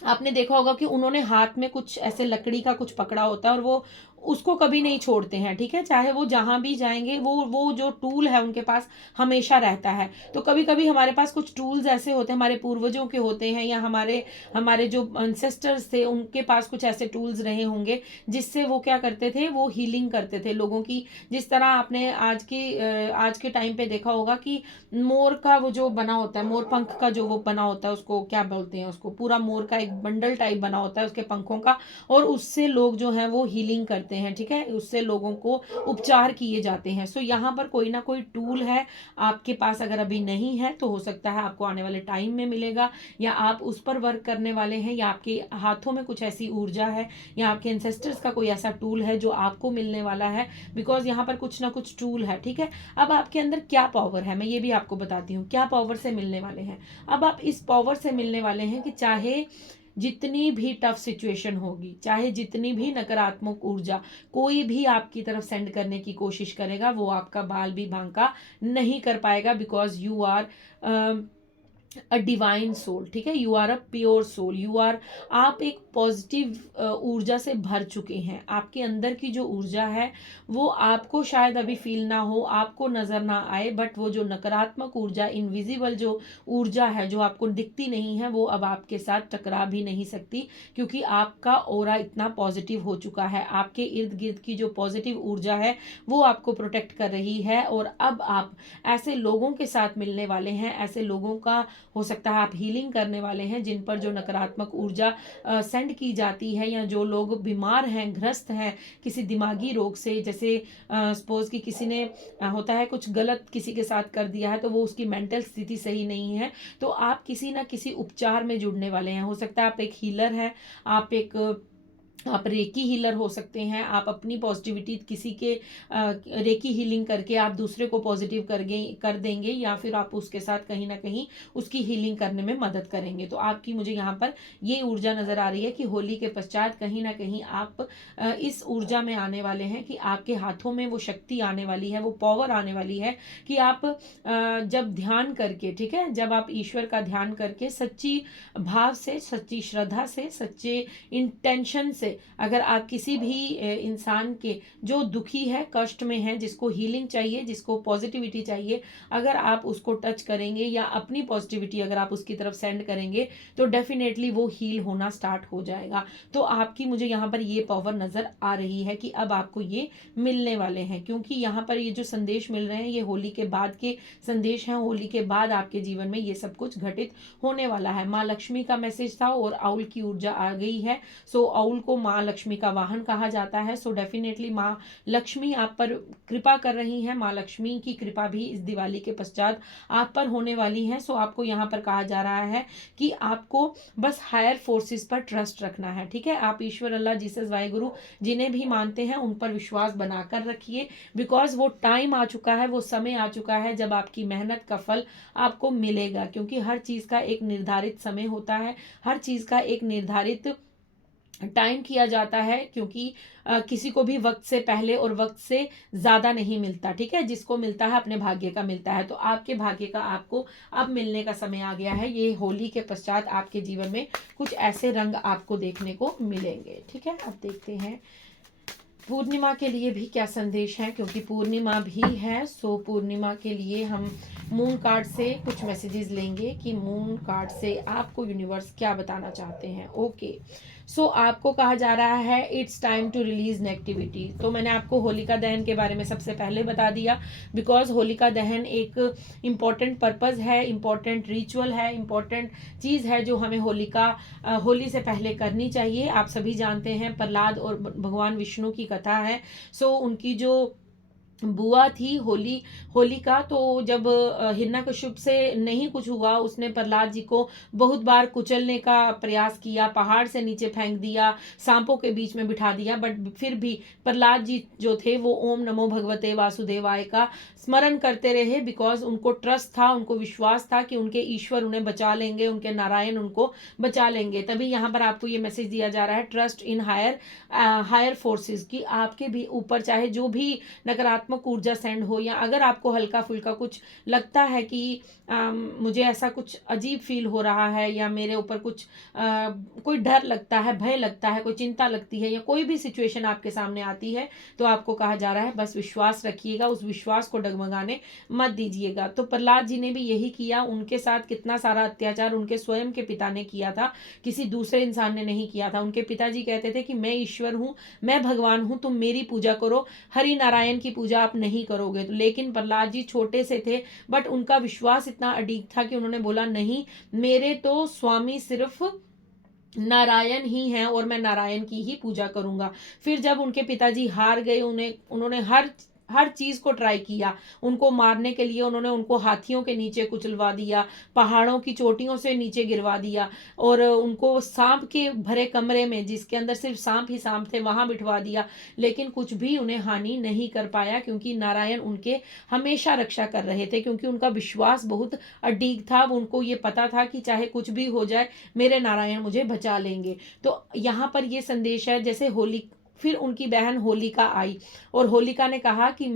आपने देखा होगा कि उन्होंने हाथ में कुछ ऐसे लकड़ी का कुछ पकड़ा होता है और वो उसको कभी नहीं छोड़ते हैं। ठीक है, चाहे वो जहां भी जाएंगे वो जो टूल है उनके पास हमेशा रहता है। तो कभी कभी हमारे पास कुछ टूल्स ऐसे होते हैं, हमारे पूर्वजों के होते हैं, या हमारे हमारे जो एंसेस्टर्स थे उनके पास कुछ ऐसे टूल्स रहे होंगे जिससे वो क्या करते थे, वो हीलिंग करते थे लोगों की। जिस तरह आपने आज के टाइम पे देखा होगा कि मोर का वो जो बना होता है, मोर पंख का जो वो बना होता है, उसको क्या बोलते हैं, उसको पूरा मोर का एक बंडल टाइप बना होता है उसके पंखों का, और उससे लोग जो है वो हीलिंग करते हैं। ठीक है, उससे लोगों को उपचार किए जाते हैं। सो यहाँ पर कोई ना कोई टूल है आपके पास, अगर अभी नहीं है तो हो सकता है आपको आने वाले टाइम में मिलेगा, या आप उस पर वर्क करने वाले हैं, या आपके हाथों में कुछ ऐसी ऊर्जा है, या आपके एंसेस्टर्स का कोई ऐसा टूल है जो आपको मिलने वाला है, बिकॉज यहाँ पर कुछ ना कुछ टूल है। ठीक है, अब आपके अंदर क्या पावर है मैं ये भी आपको बताती हूँ, क्या पावर से मिलने वाले हैं। अब आप इस पावर से मिलने वाले हैं कि चाहे जितनी भी टफ सिचुएशन होगी, चाहे जितनी भी नकारात्मक ऊर्जा कोई भी आपकी तरफ सेंड करने की कोशिश करेगा, वो आपका बाल भी बांका नहीं कर पाएगा, because you are a divine soul. ठीक है, you are a pure soul, you are, आप एक पॉजिटिव ऊर्जा से भर चुके हैं। आपके अंदर की जो ऊर्जा है वो आपको शायद अभी फील ना हो, आपको नजर ना आए, बट वो जो नकारात्मक ऊर्जा, इनविजिबल जो ऊर्जा है जो आपको दिखती नहीं है, वो अब आपके साथ टकरा भी नहीं सकती, क्योंकि आपका ऑरा इतना पॉजिटिव हो चुका है। आपके इर्द गिर्द की जो पॉजिटिव ऊर्जा है वो आपको प्रोटेक्ट कर रही है, और अब आप ऐसे लोगों के साथ मिलने वाले हैं, ऐसे लोगों का हो सकता है आप हीलिंग करने वाले हैं जिन पर जो नकारात्मक ऊर्जा सेंड की जाती है, या जो लोग बीमार हैं, ग्रस्त हैं किसी दिमागी रोग से, जैसे सपोज कि किसी ने होता है कुछ गलत किसी के साथ कर दिया है, तो वो उसकी मेंटल स्थिति सही नहीं है, तो आप किसी ना किसी उपचार में जुड़ने वाले हैं। हो सकता है आप एक हीलर हैं, आप रेकी हीलर हो सकते हैं, आप अपनी पॉजिटिविटी किसी के रेकी हीलिंग करके आप दूसरे को पॉजिटिव कर देंगे, या फिर आप उसके साथ कहीं ना कहीं उसकी हीलिंग करने में मदद करेंगे। तो आपकी मुझे यहाँ पर ये ऊर्जा नजर आ रही है कि होली के पश्चात कहीं ना कहीं आप इस ऊर्जा में आने वाले हैं, कि आपके हाथों में वो शक्ति आने वाली है, वो पावर आने वाली है, कि आप जब ध्यान करके, ठीक है, जब आप ईश्वर का ध्यान करके सच्ची भाव से, सच्ची श्रद्धा से, सच्चे इंटेंशन से, अगर आप किसी भी इंसान के जो दुखी है, कष्ट में है, जिसको हीलिंग चाहिए, जिसको पॉजिटिविटी चाहिए, अगर आप उसको टच करेंगे या अपनी पॉजिटिविटी अगर आप उसकी तरफ सेंड करेंगे, तो डेफिनेटली वो हील होना स्टार्ट हो जाएगा। तो आपकी मुझे यहाँ पर ये पावर नजर आ रही है कि अब आपको ये मिलने वाले हैं, क्योंकि यहाँ पर ये जो संदेश मिल रहे हैं ये होली के बाद के संदेश हैं। होली के बाद आपके जीवन में ये सब कुछ घटित होने वाला है। माँ लक्ष्मी का मैसेज था और आउल की ऊर्जा आ गई है। सो आउल को माँ लक्ष्मी का वाहन कहा जाता है। सो डेफिनेटली माँ लक्ष्मी आप पर कृपा कर रही हैं। माँ लक्ष्मी की कृपा भी इस दिवाली के पश्चात आप पर होने वाली है। सो आपको यहाँ पर कहा जा रहा है कि आपको बस हायर फोर्सेस पर ट्रस्ट रखना है। ठीक है, आप ईश्वर, अल्लाह, जीसस, वाहेगुरु जिन्हें भी मानते हैं उन पर विश्वास बनाकर रखिए, बिकॉज वो टाइम आ चुका है, वो समय आ चुका है जब आपकी मेहनत का फल आपको मिलेगा। क्योंकि हर चीज का एक निर्धारित समय होता है, हर चीज का एक निर्धारित टाइम किया जाता है, क्योंकि किसी को भी वक्त से पहले और वक्त से ज़्यादा नहीं मिलता, ठीक है। जिसको मिलता है अपने भाग्य का मिलता है, तो आपके भाग्य का आपको अब मिलने का समय आ गया है। ये होली के पश्चात आपके जीवन में कुछ ऐसे रंग आपको देखने को मिलेंगे, ठीक है। अब देखते हैं पूर्णिमा के लिए भी क्या संदेश है, क्योंकि पूर्णिमा भी है। सो पूर्णिमा के लिए हम मून कार्ड से कुछ मैसेजेस लेंगे कि मून कार्ड से आपको यूनिवर्स क्या बताना चाहते हैं। ओके, सो आपको कहा जा रहा है it's time to release negativity. तो मैंने आपको होलिका दहन के बारे में सबसे पहले बता दिया, बिकॉज होलिका दहन एक इम्पॉर्टेंट पर्पज़ है, इम्पॉर्टेंट रिचुअल है, इम्पॉर्टेंट चीज़ है जो हमें होली से पहले करनी चाहिए। आप सभी जानते हैं प्रहलाद और भगवान विष्णु की कथा है। सो उनकी जो बुआ थी होलिका, तो जब हिरण्यकश्यप से नहीं कुछ हुआ, उसने प्रहलाद जी को बहुत बार कुचलने का प्रयास किया, पहाड़ से नीचे फेंक दिया, सांपों के बीच में बिठा दिया, बट फिर भी प्रहलाद जी जो थे वो ओम नमो भगवते वासुदेवाय का स्मरण करते रहे, बिकॉज उनको ट्रस्ट था, उनको विश्वास था कि उनके ईश्वर उन्हें बचा लेंगे, उनके नारायण उनको बचा लेंगे। तभी यहाँ पर आपको ये मैसेज दिया जा रहा है, ट्रस्ट इन हायर फोर्सेस, की आपके भी ऊपर चाहे जो भी नकारात्मक ऊर्जा सेंड हो, या अगर आपको हल्का फुल्का कुछ लगता है कि मुझे ऐसा कुछ अजीब फील हो रहा है, या मेरे ऊपर कुछ कोई डर लगता है, भय लगता है, कोई चिंता लगती है, या कोई भी सिचुएशन आपके सामने आती है, तो आपको कहा जा रहा है बस विश्वास रखिएगा, उस विश्वास को डगमगाने मत दीजिएगा। तो प्रहलाद जी ने भी यही किया, उनके साथ कितना सारा अत्याचार उनके स्वयं के पिता ने किया था, किसी दूसरे इंसान ने नहीं किया था। उनके पिताजी कहते थे कि मैं ईश्वर हूँ, मैं भगवान हूँ, तुम मेरी पूजा करो, हरि नारायण की पूजा आप नहीं करोगे। लेकिन प्रहलाद जी छोटे से थे, बट उनका विश्वास इतना अडिग था कि उन्होंने बोला नहीं, मेरे तो स्वामी सिर्फ नारायण ही हैं और मैं नारायण की ही पूजा करूंगा। फिर जब उनके पिताजी हार गए, उन्होंने हर चीज को ट्राई किया, उनको मारने के लिए उन्होंने उनको हाथियों के नीचे कुचलवा दिया, पहाड़ों की चोटियों से नीचे गिरवा दिया, और उनको सांप के भरे कमरे में, जिसके अंदर सिर्फ सांप ही सांप थे, वहां बिठवा दिया, लेकिन कुछ भी उन्हें हानि नहीं कर पाया, क्योंकि नारायण उनके हमेशा रक्षा कर रहे थे, क्योंकि उनका विश्वास बहुत अडिग था। उनको ये पता था कि चाहे कुछ भी हो जाए, मेरे नारायण मुझे बचा लेंगे। तो यहाँ पर ये संदेश है, जैसे फिर उनकी बहन होलिका आई, और होलिका ने कहा कि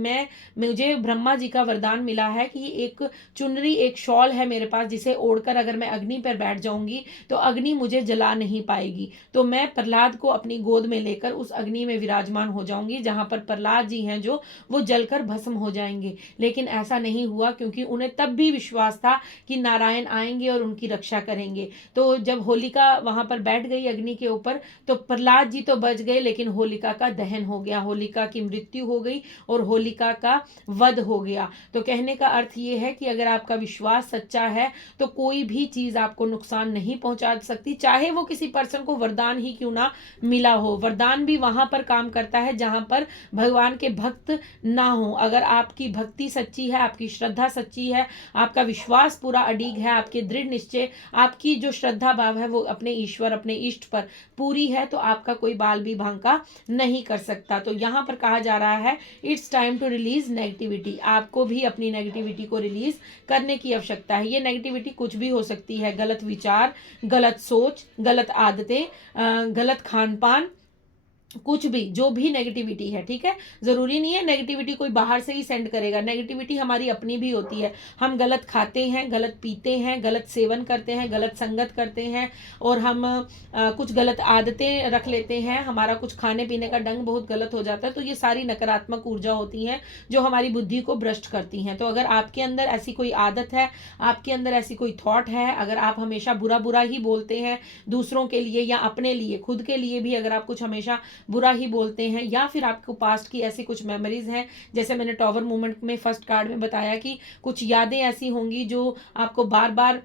मुझे ब्रह्मा जी का वरदान मिला है कि एक चुनरी, एक शॉल है मेरे पास, जिसे ओढ़कर अगर मैं अग्नि पर बैठ जाऊंगी तो अग्नि मुझे जला नहीं पाएगी। तो मैं प्रहलाद को अपनी गोद में लेकर उस अग्नि में विराजमान हो जाऊंगी, जहां पर प्रहलाद जी हैं जो वो जलकर भस्म हो जाएंगे। लेकिन ऐसा नहीं हुआ, क्योंकि उन्हें तब भी विश्वास था कि नारायण आएंगे और उनकी रक्षा करेंगे। तो जब होलिका वहां पर बैठ गई अग्नि के ऊपर, तो प्रहलाद जी तो बच गए, लेकिन होलिका का दहन हो गया, होलिका की मृत्यु हो गई और होलिका का वध हो गया। तो कहने का अर्थ ये है कि अगर आपका विश्वास सच्चा है तो कोई भी चीज आपको नुकसान नहीं पहुंचा सकती, चाहे वो किसी पर्सन को वरदान ही क्यों ना मिला हो। वरदान भी वहां पर काम करता है जहां पर भगवान के भक्त ना हो। अगर आपकी भक्ति सच्ची है, आपकी श्रद्धा सच्ची है, आपका विश्वास पूरा अडिग है, आपके दृढ़ निश्चय, आपकी जो श्रद्धा भाव है वो अपने ईश्वर, अपने इष्ट पर पूरी है, तो आपका कोई बाल भी भांका नहीं कर सकता। तो यहाँ पर कहा जा रहा है it's time to release negativity. आपको भी अपनी नेगेटिविटी को रिलीज करने की आवश्यकता है। ये नेगेटिविटी कुछ भी हो सकती है, गलत विचार, गलत सोच, गलत आदतें, गलत खान पान, कुछ भी, जो भी नेगेटिविटी है, ठीक है। जरूरी नहीं है नेगेटिविटी कोई बाहर से ही सेंड करेगा, नेगेटिविटी हमारी अपनी भी होती है। हम गलत खाते हैं, गलत पीते हैं, गलत सेवन करते हैं, गलत संगत करते हैं, और हम कुछ गलत आदतें रख लेते हैं, हमारा कुछ खाने पीने का ढंग बहुत गलत हो जाता है। तो ये सारी नकारात्मक ऊर्जा होती हैं जो हमारी बुद्धि को भ्रष्ट करती हैं। तो अगर आपके अंदर ऐसी कोई आदत है, आपके अंदर ऐसी कोई थॉट है, अगर आप हमेशा बुरा बुरा ही बोलते हैं दूसरों के लिए या अपने लिए, खुद के लिए भी अगर आप कुछ हमेशा बुरा ही बोलते हैं, या फिर आपको पास्ट की ऐसी कुछ मेमोरीज हैं, जैसे मैंने टॉवर मूवमेंट में फर्स्ट कार्ड में बताया कि कुछ यादें ऐसी होंगी जो आपको बार बार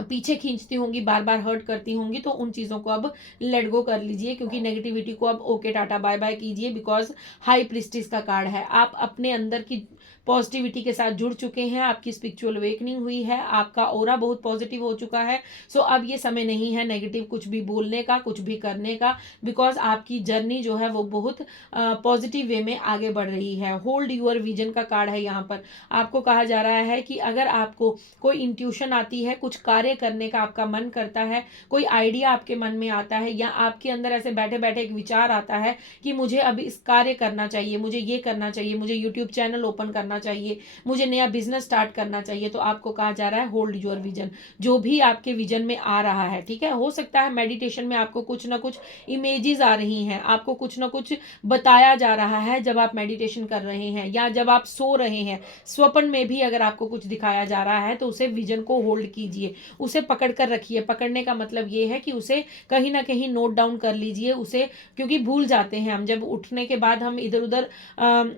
पीछे खींचती होंगी, बार बार हर्ट करती होंगी, तो उन चीज़ों को अब लेट गो कर लीजिए, क्योंकि नेगेटिविटी को अब ओके टाटा बाय बाय कीजिए, बिकॉज हाई प्रिस्टिस का कार्ड है। आप अपने अंदर की पॉजिटिविटी के साथ जुड़ चुके हैं, आपकी स्पिरिचुअल अवेकनिंग हुई है, आपका ऑरा बहुत पॉजिटिव हो चुका है। सो अब ये समय नहीं है नेगेटिव कुछ भी बोलने का, कुछ भी करने का, बिकॉज आपकी जर्नी जो है वो बहुत पॉजिटिव वे में आगे बढ़ रही है। होल्ड यूर विजन का कार्ड है यहाँ पर। आपको कहा जा रहा है कि अगर आपको कोई इंट्यूशन आती है, कुछ कार्य करने का आपका मन करता है, कोई आइडिया आपके मन में आता है, या आपके अंदर ऐसे बैठे बैठे एक विचार आता है कि मुझे अभी इस कार्य करना चाहिए, मुझे ये करना चाहिए, मुझे यूट्यूब चैनल ओपन करना चाहिए, मुझे नया बिजनेस स्टार्ट करना चाहिए, तो आपको कहा जा रहा है होल्ड योर विजन। जो भी आपके विजन में आ रहा है, ठीक है, हो सकता है मेडिटेशन में आपको कुछ ना कुछ इमेजेस आ रही हैं, आपको कुछ ना कुछ बताया जा रहा है जब आप मेडिटेशन कर रहे हैं, या जब आप सो रहे हैं, स्वप्न में भी अगर आपको कुछ दिखाया जा रहा है तो उसे विजन को होल्ड कीजिए, उसे पकड़ कर रखिए। पकड़ने का मतलब ये है कि उसे कहीं ना कहीं नोट डाउन कर लीजिए उसे, क्योंकि भूल जाते हैं हम, जब उठने के बाद हम इधर उधर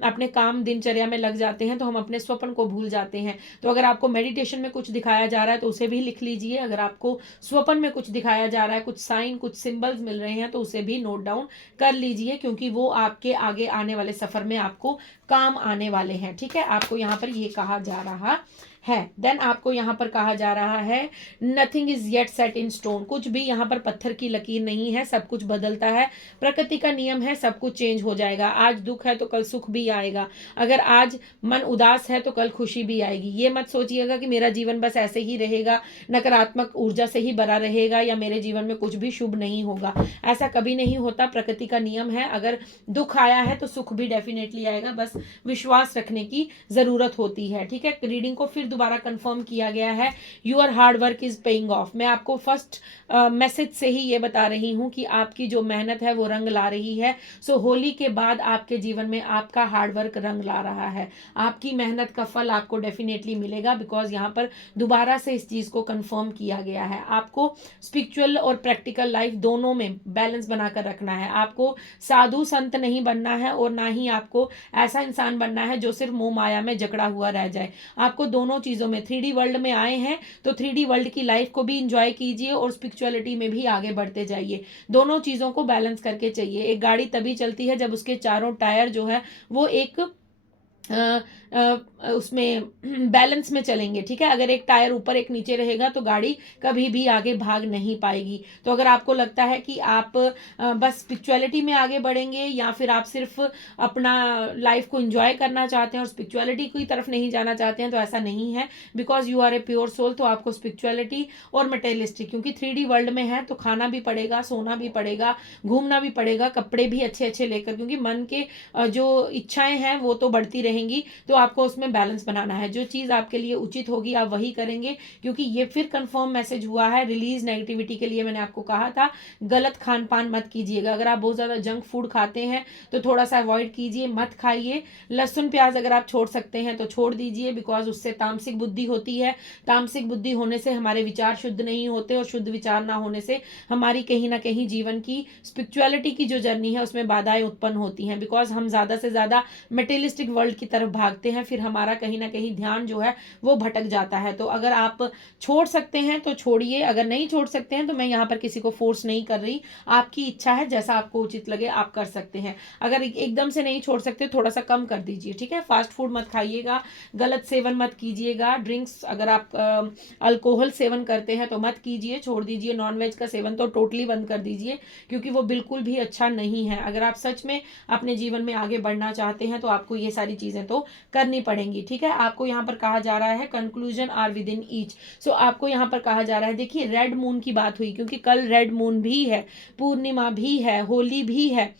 अपने काम दिनचर्या में लग जाते हैं तो हम अपने स्वप्न को भूल जाते हैं। तो अगर आपको मेडिटेशन में कुछ दिखाया जा रहा है तो उसे भी लिख लीजिए, अगर आपको स्वप्न में कुछ दिखाया जा रहा है, कुछ साइन, कुछ सिंबल्स मिल रहे हैं, तो उसे भी नोट डाउन कर लीजिए, क्योंकि वो आपके आगे आने वाले सफर में आपको काम आने वाले हैं। ठीक है, आपको यहाँ पर ये कहा जा रहा है। देन आपको यहाँ पर कहा जा रहा है nothing is yet set in stone. कुछ भी यहाँ पर पत्थर की लकीर नहीं है, सब कुछ बदलता है, प्रकृति का नियम है, सब कुछ चेंज हो जाएगा। आज दुख है तो कल सुख भी आएगा, अगर आज मन उदास है तो कल खुशी भी आएगी। ये मत सोचिएगा कि मेरा जीवन बस ऐसे ही रहेगा, नकारात्मक ऊर्जा से ही भरा रहेगा, या मेरे जीवन में कुछ भी शुभ नहीं होगा, ऐसा कभी नहीं होता। प्रकृति का नियम है, अगर दुख आया है तो सुख भी डेफिनेटली आएगा, बस विश्वास रखने की जरूरत होती है। ठीक है, रीडिंग को फिर दोबारा कंफर्म किया गया है, your hard work is paying off. मैं आपको फर्स्ट मैसेज से ही ये बता रही हूँ कि आपकी जो मेहनत है वो रंग ला रही है। सो होली के बाद आपके जीवन में आपका हार्ड वर्क रंग ला रहा है, आपकी मेहनत का फल आपको डेफिनेटली मिलेगा, बिकॉज यहाँ पर दोबारा से इस चीज को कंफर्म किया गया है। आपको स्पिरिचुअल और प्रैक्टिकल लाइफ दोनों में बैलेंस बनाकर रखना है। आपको साधु संत नहीं बनना है, और ना ही आपको ऐसा इंसान बनना है जो सिर्फ मोह माया में जकड़ा हुआ रह जाए। आपको दोनों चीजों में, 3D वर्ल्ड में आए हैं तो 3D वर्ल्ड की लाइफ को भी इंजॉय कीजिए और स्पिरिचुअलिटी में भी आगे बढ़ते जाइए। दोनों चीजों को बैलेंस करके चाहिए। एक गाड़ी तभी चलती है जब उसके चारों टायर जो है वो एक उसमें बैलेंस में चलेंगे। ठीक है, अगर एक टायर ऊपर एक नीचे रहेगा तो गाड़ी कभी भी आगे भाग नहीं पाएगी। तो अगर आपको लगता है कि आप बस स्पिरिचुअलिटी में आगे बढ़ेंगे, या फिर आप सिर्फ अपना लाइफ को एंजॉय करना चाहते हैं और स्पिरिचुअलिटी की तरफ नहीं जाना चाहते हैं, तो ऐसा नहीं है, because you are a pure soul. तो आपको स्पिरिचुअलिटी और मटेरियलिस्टिक, क्योंकि 3D वर्ल्ड में है तो खाना भी पड़ेगा, सोना भी पड़ेगा, घूमना भी पड़ेगा, कपड़े भी अच्छे अच्छे लेकर, क्योंकि मन के जो इच्छाएं हैं वो तो बढ़ती रहेंगी। तो आपको उसमें बैलेंस बनाना है, जो चीज आपके लिए उचित होगी आप वही करेंगे, क्योंकि ये फिर कंफर्म मैसेज हुआ है रिलीज नेगेटिविटी के लिए। मैंने आपको कहा था गलत खान पान मत कीजिएगा। अगर आप बहुत ज्यादा जंक फूड खाते हैं तो थोड़ा सा अवॉइड कीजिए, मत खाइए। लहसुन प्याज अगर आप छोड़ सकते हैं तो छोड़ दीजिए, बिकॉज उससे तामसिक बुद्धि होती है। तामसिक बुद्धि होने से हमारे विचार शुद्ध नहीं होते, और शुद्ध विचार ना होने से हमारी कहीं ना कहीं जीवन की स्पिरिचुअलिटी की जो जर्नी है उसमें बाधाएं उत्पन्न होती हैं, बिकॉज हम ज्यादा से ज्यादा मटेरियलिस्टिक वर्ल्ड की तरफ भागते हैं, फिर हमारा कहीं ना कहीं ध्यान जो है वो भटक जाता है। तो अगर आप छोड़ सकते हैं तो छोड़िए, अगर नहीं छोड़ सकते हैं तो मैं यहाँ पर किसी को फोर्स नहीं कर रही, आपकी इच्छा है, जैसा आपको उचित लगे आप कर सकते हैं। अगर एकदम से नहीं छोड़ सकते थोड़ा सा कम कर दीजिए। ठीक है, फास्ट फूड मत खाइएगा, गलत सेवन मत कीजिएगा, ड्रिंक्स अगर आप अल्कोहल सेवन करते हैं तो मत कीजिए, छोड़ दीजिए। नॉनवेज का सेवन तो टोटली बंद कर दीजिए, क्योंकि वो बिल्कुल भी अच्छा नहीं है। अगर आप सच में अपने जीवन में आगे बढ़ना चाहते हैं तो आपको ये सारी चीजें तो करनी पड़ेंगी। ठीक है, आपको यहाँ पर कहा जा रहा है conclusion are within each. So आपको यहाँ पर कहा जा रहा है, देखिए रेड मून की बात हुई, क्योंकि कल रेड मून भी है, पूर्णिमा भी है, होली भी है,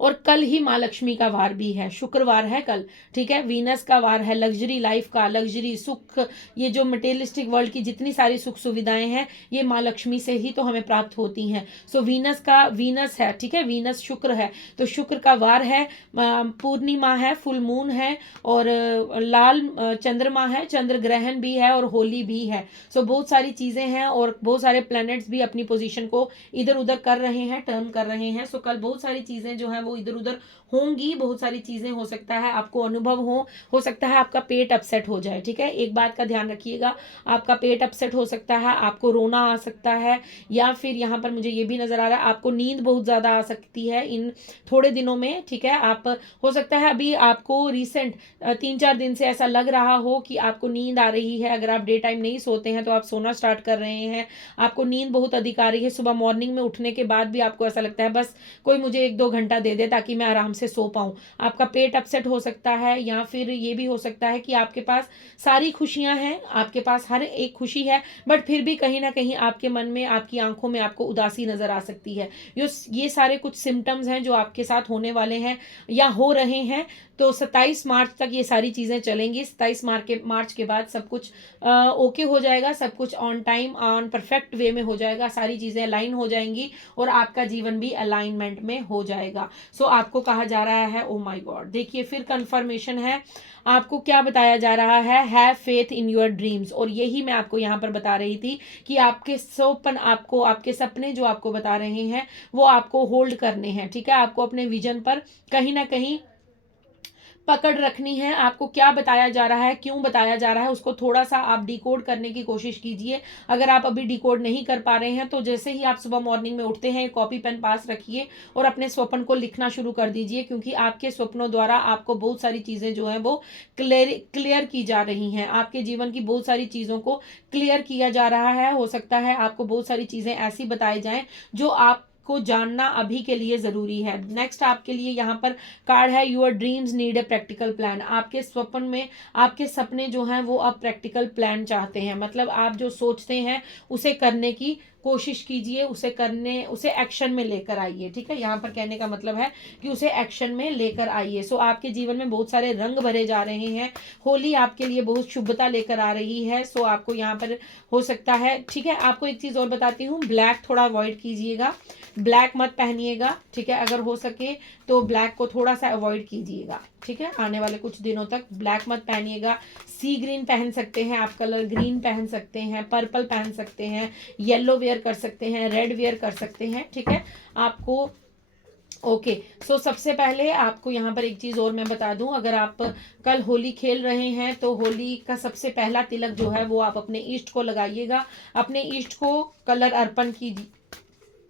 और कल ही माँ लक्ष्मी का वार भी है, शुक्रवार है कल। ठीक है, वीनस का वार है, लग्जरी लाइफ का, लग्जरी सुख, ये जो मटेरियलिस्टिक वर्ल्ड की जितनी सारी सुख सुविधाएं हैं ये माँ लक्ष्मी से ही तो हमें प्राप्त होती हैं। सो वीनस है, ठीक है, वीनस शुक्र है, तो शुक्र का वार है, पूर्णिमा है, फुल मून है, और लाल चंद्रमा है, चंद्र ग्रहण भी है, और होली भी है। सो बहुत सारी चीजें हैं, और बहुत सारे प्लैनेट्स भी अपनी पोजीशन को इधर उधर कर रहे हैं, टर्न कर रहे हैं। सो कल बहुत सारी चीजें जो है वो इधर उधर होंगी, बहुत सारी चीजें हो सकता है आपको अनुभव हो सकता है आपका पेट अपसेट हो जाए, ठीक है। एक बात का ध्यान रखिएगा, आपका पेट अपसेट हो सकता है, आपको रोना आ सकता है, या फिर यहाँ पर मुझे ये भी नजर आ रहा है आपको नींद बहुत ज्यादा आ सकती है इन थोड़े दिनों में, ठीक है। आप हो सकता है अभी आपको रिसेंट 3-4 दिन से ऐसा लग रहा हो कि आपको नींद आ रही है। अगर आप डे टाइम नहीं सोते हैं तो आप सोना स्टार्ट कर रहे हैं, आपको नींद बहुत अधिक आ रही है, सुबह मॉर्निंग में उठने के बाद भी आपको ऐसा लगता है बस कोई मुझे 1-2 घंटा दे दे ताकि मैं आराम से सो पाऊं। आपका पेट अपसेट हो सकता है, या फिर ये भी हो सकता है कि आपके पास सारी खुशियां हैं, आपके पास हर एक खुशी है, बट फिर भी कहीं ना कहीं आपके मन में, आपकी आंखों में आपको उदासी नजर आ सकती है। ये सारे कुछ सिम्टम्स हैं जो आपके साथ होने वाले हैं या हो रहे हैं। तो 27 मार्च तक ये सारी चीजें चलेंगी। 27 मार्च के बाद सब कुछ ओके हो जाएगा, सब कुछ on time on perfect way में हो जाएगा, सारी चीजें अलाइन हो जाएंगी और आपका जीवन भी अलाइनमेंट में हो जाएगा। सो आपको कहा जा रहा है, ओ माय गॉड, देखिए फिर कंफर्मेशन है, आपको क्या बताया जा रहा है, have faith in your dreams. और यही मैं आपको यहाँ पर बता रही थी कि आपके स्वप्न, आपको आपके सपने जो आपको बता रहे हैं वो आपको होल्ड करने हैं, ठीक है। आपको अपने विजन पर कहीं ना कहीं पकड़ रखनी है। आपको क्या बताया जा रहा है, क्यों बताया जा रहा है, उसको थोड़ा सा आप डिकोड करने की कोशिश कीजिए। अगर आप अभी डिकोड नहीं कर पा रहे हैं तो जैसे ही आप सुबह मॉर्निंग में उठते हैं कॉपी पेन पास रखिए और अपने स्वप्न को लिखना शुरू कर दीजिए, क्योंकि आपके स्वप्नों द्वारा आपको बहुत सारी चीजें जो है वो क्लियर की जा रही हैं। आपके जीवन की बहुत सारी चीजों को क्लियर किया जा रहा है। हो सकता है आपको बहुत सारी चीजें ऐसी बताई जाएं जो आप को जानना अभी के लिए जरूरी है। नेक्स्ट आपके लिए यहाँ पर कार्ड है, your dreams need a practical plan. आपके स्वप्न में आपके सपने जो हैं वो अब प्रैक्टिकल प्लान चाहते हैं, मतलब आप जो सोचते हैं उसे करने की कोशिश कीजिए, उसे एक्शन में लेकर आइए, ठीक है। यहाँ पर कहने का मतलब है कि उसे एक्शन में लेकर आइए। सो आपके जीवन में बहुत सारे रंग भरे जा रहे हैं, होली आपके लिए बहुत शुभता लेकर आ रही है। सो आपको यहाँ पर हो सकता है, ठीक है। आपको एक चीज और बताती हूँ, ब्लैक थोड़ा अवॉइड कीजिएगा, ब्लैक मत पहनिएगा, ठीक है। अगर हो सके तो ब्लैक को थोड़ा सा अवॉइड कीजिएगा, ठीक है। आने वाले कुछ दिनों तक ब्लैक मत पहनिएगा। सी ग्रीन पहन सकते हैं आप, कलर ग्रीन पहन सकते हैं, पर्पल पहन सकते हैं, येलो वेयर कर सकते हैं, रेड वेयर कर सकते हैं, ठीक है। आपको ओके सो सबसे पहले आपको यहाँ पर एक चीज और मैं बता दूं, अगर आप कल होली खेल रहे हैं तो होली का सबसे पहला तिलक जो है वो आप अपने इष्ट को लगाइएगा। अपने इष्ट को कलर अर्पण कीजिए,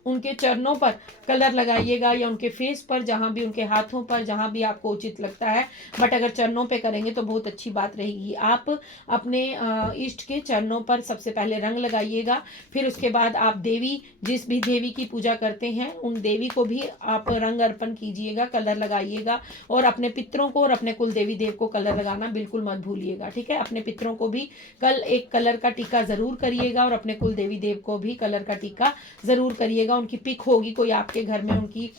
उनके चरणों पर कलर लगाइएगा या उनके फेस पर, जहां भी, उनके हाथों पर, जहां भी आपको उचित लगता है। बट अगर चरणों पे करेंगे तो बहुत अच्छी बात रहेगी। आप अपने इष्ट के चरणों पर सबसे पहले रंग लगाइएगा, फिर उसके बाद आप देवी, जिस भी देवी की पूजा करते हैं उन देवी को भी आप रंग अर्पण कीजिएगा, कलर लगाइएगा। और अपने पितरों को और अपने कुल देवी देव को कलर लगाना बिल्कुल मत भूलिएगा, ठीक है। अपने पितरों को भी कल एक कलर का टीका जरूर करिएगा और अपने कुल देवी देव को भी कलर का टीका जरूर करिएगा। उनकी पिक होगी कोई आपके घर में, उनकी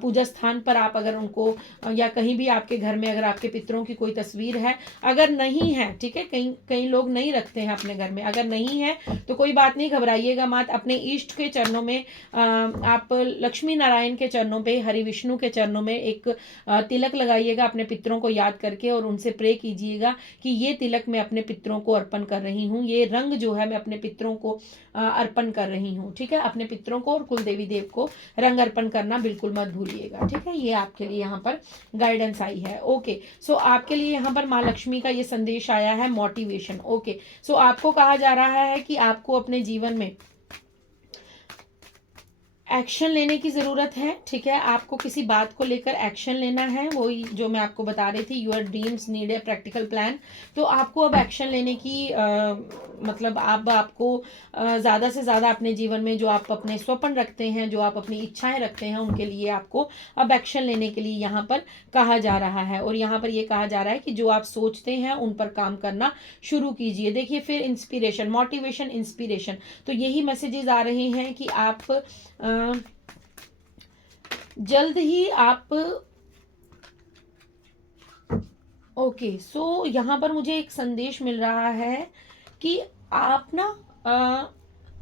पूजा स्थान पर आप अगर उनको, या कहीं भी आपके घर में अगर आपके पितरों की कोई तस्वीर है, अगर नहीं है, ठीक है, कई कई लोग नहीं रखते हैं अपने घर में, अगर नहीं है तो कोई बात नहीं, घबराइएगा मत। अपने इष्ट के चरणों में आप लक्ष्मी नारायण के चरणों पे, हरि विष्णु के चरणों में एक तिलक लगाइएगा अपने पितरों को याद करके, और उनसे प्रे कीजिएगा कि ये तिलक मैं अपने पितरों को अर्पण कर रही हूँ, ये रंग जो है मैं अपने पितरों को अर्पण कर रही हूँ, ठीक है। अपने पितरों को और कुल देवी देव को रंग अर्पण करना बिल्कुल मत भूलिएगा, ठीक है। ये आपके लिए यहाँ पर गाइडेंस आई है। ओके सो आपके लिए यहाँ पर माँ लक्ष्मी का ये संदेश आया है, मोटिवेशन। ओके सो आपको कहा जा रहा है कि आपको अपने जीवन में एक्शन लेने की ज़रूरत है, ठीक है। आपको किसी बात को लेकर एक्शन लेना है, वही जो मैं आपको बता रही थी, your dreams need a practical plan. तो आपको अब एक्शन लेने की मतलब अब आपको ज़्यादा से ज़्यादा अपने जीवन में जो आप अपने स्वप्न रखते हैं, जो आप अपनी इच्छाएं रखते हैं, उनके लिए आपको अब एक्शन लेने के लिए यहाँ पर कहा जा रहा है। और यहाँ पर ये कहा जा रहा है कि जो आप सोचते हैं उन पर काम करना शुरू कीजिए। देखिए फिर इंस्पिरेशन, मोटिवेशन, इंस्पिरेशन, तो यही मैसेजेस आ रहे हैं कि आप जल्द ही आप, ओके सो यहाँ पर मुझे एक संदेश मिल रहा है कि आप ना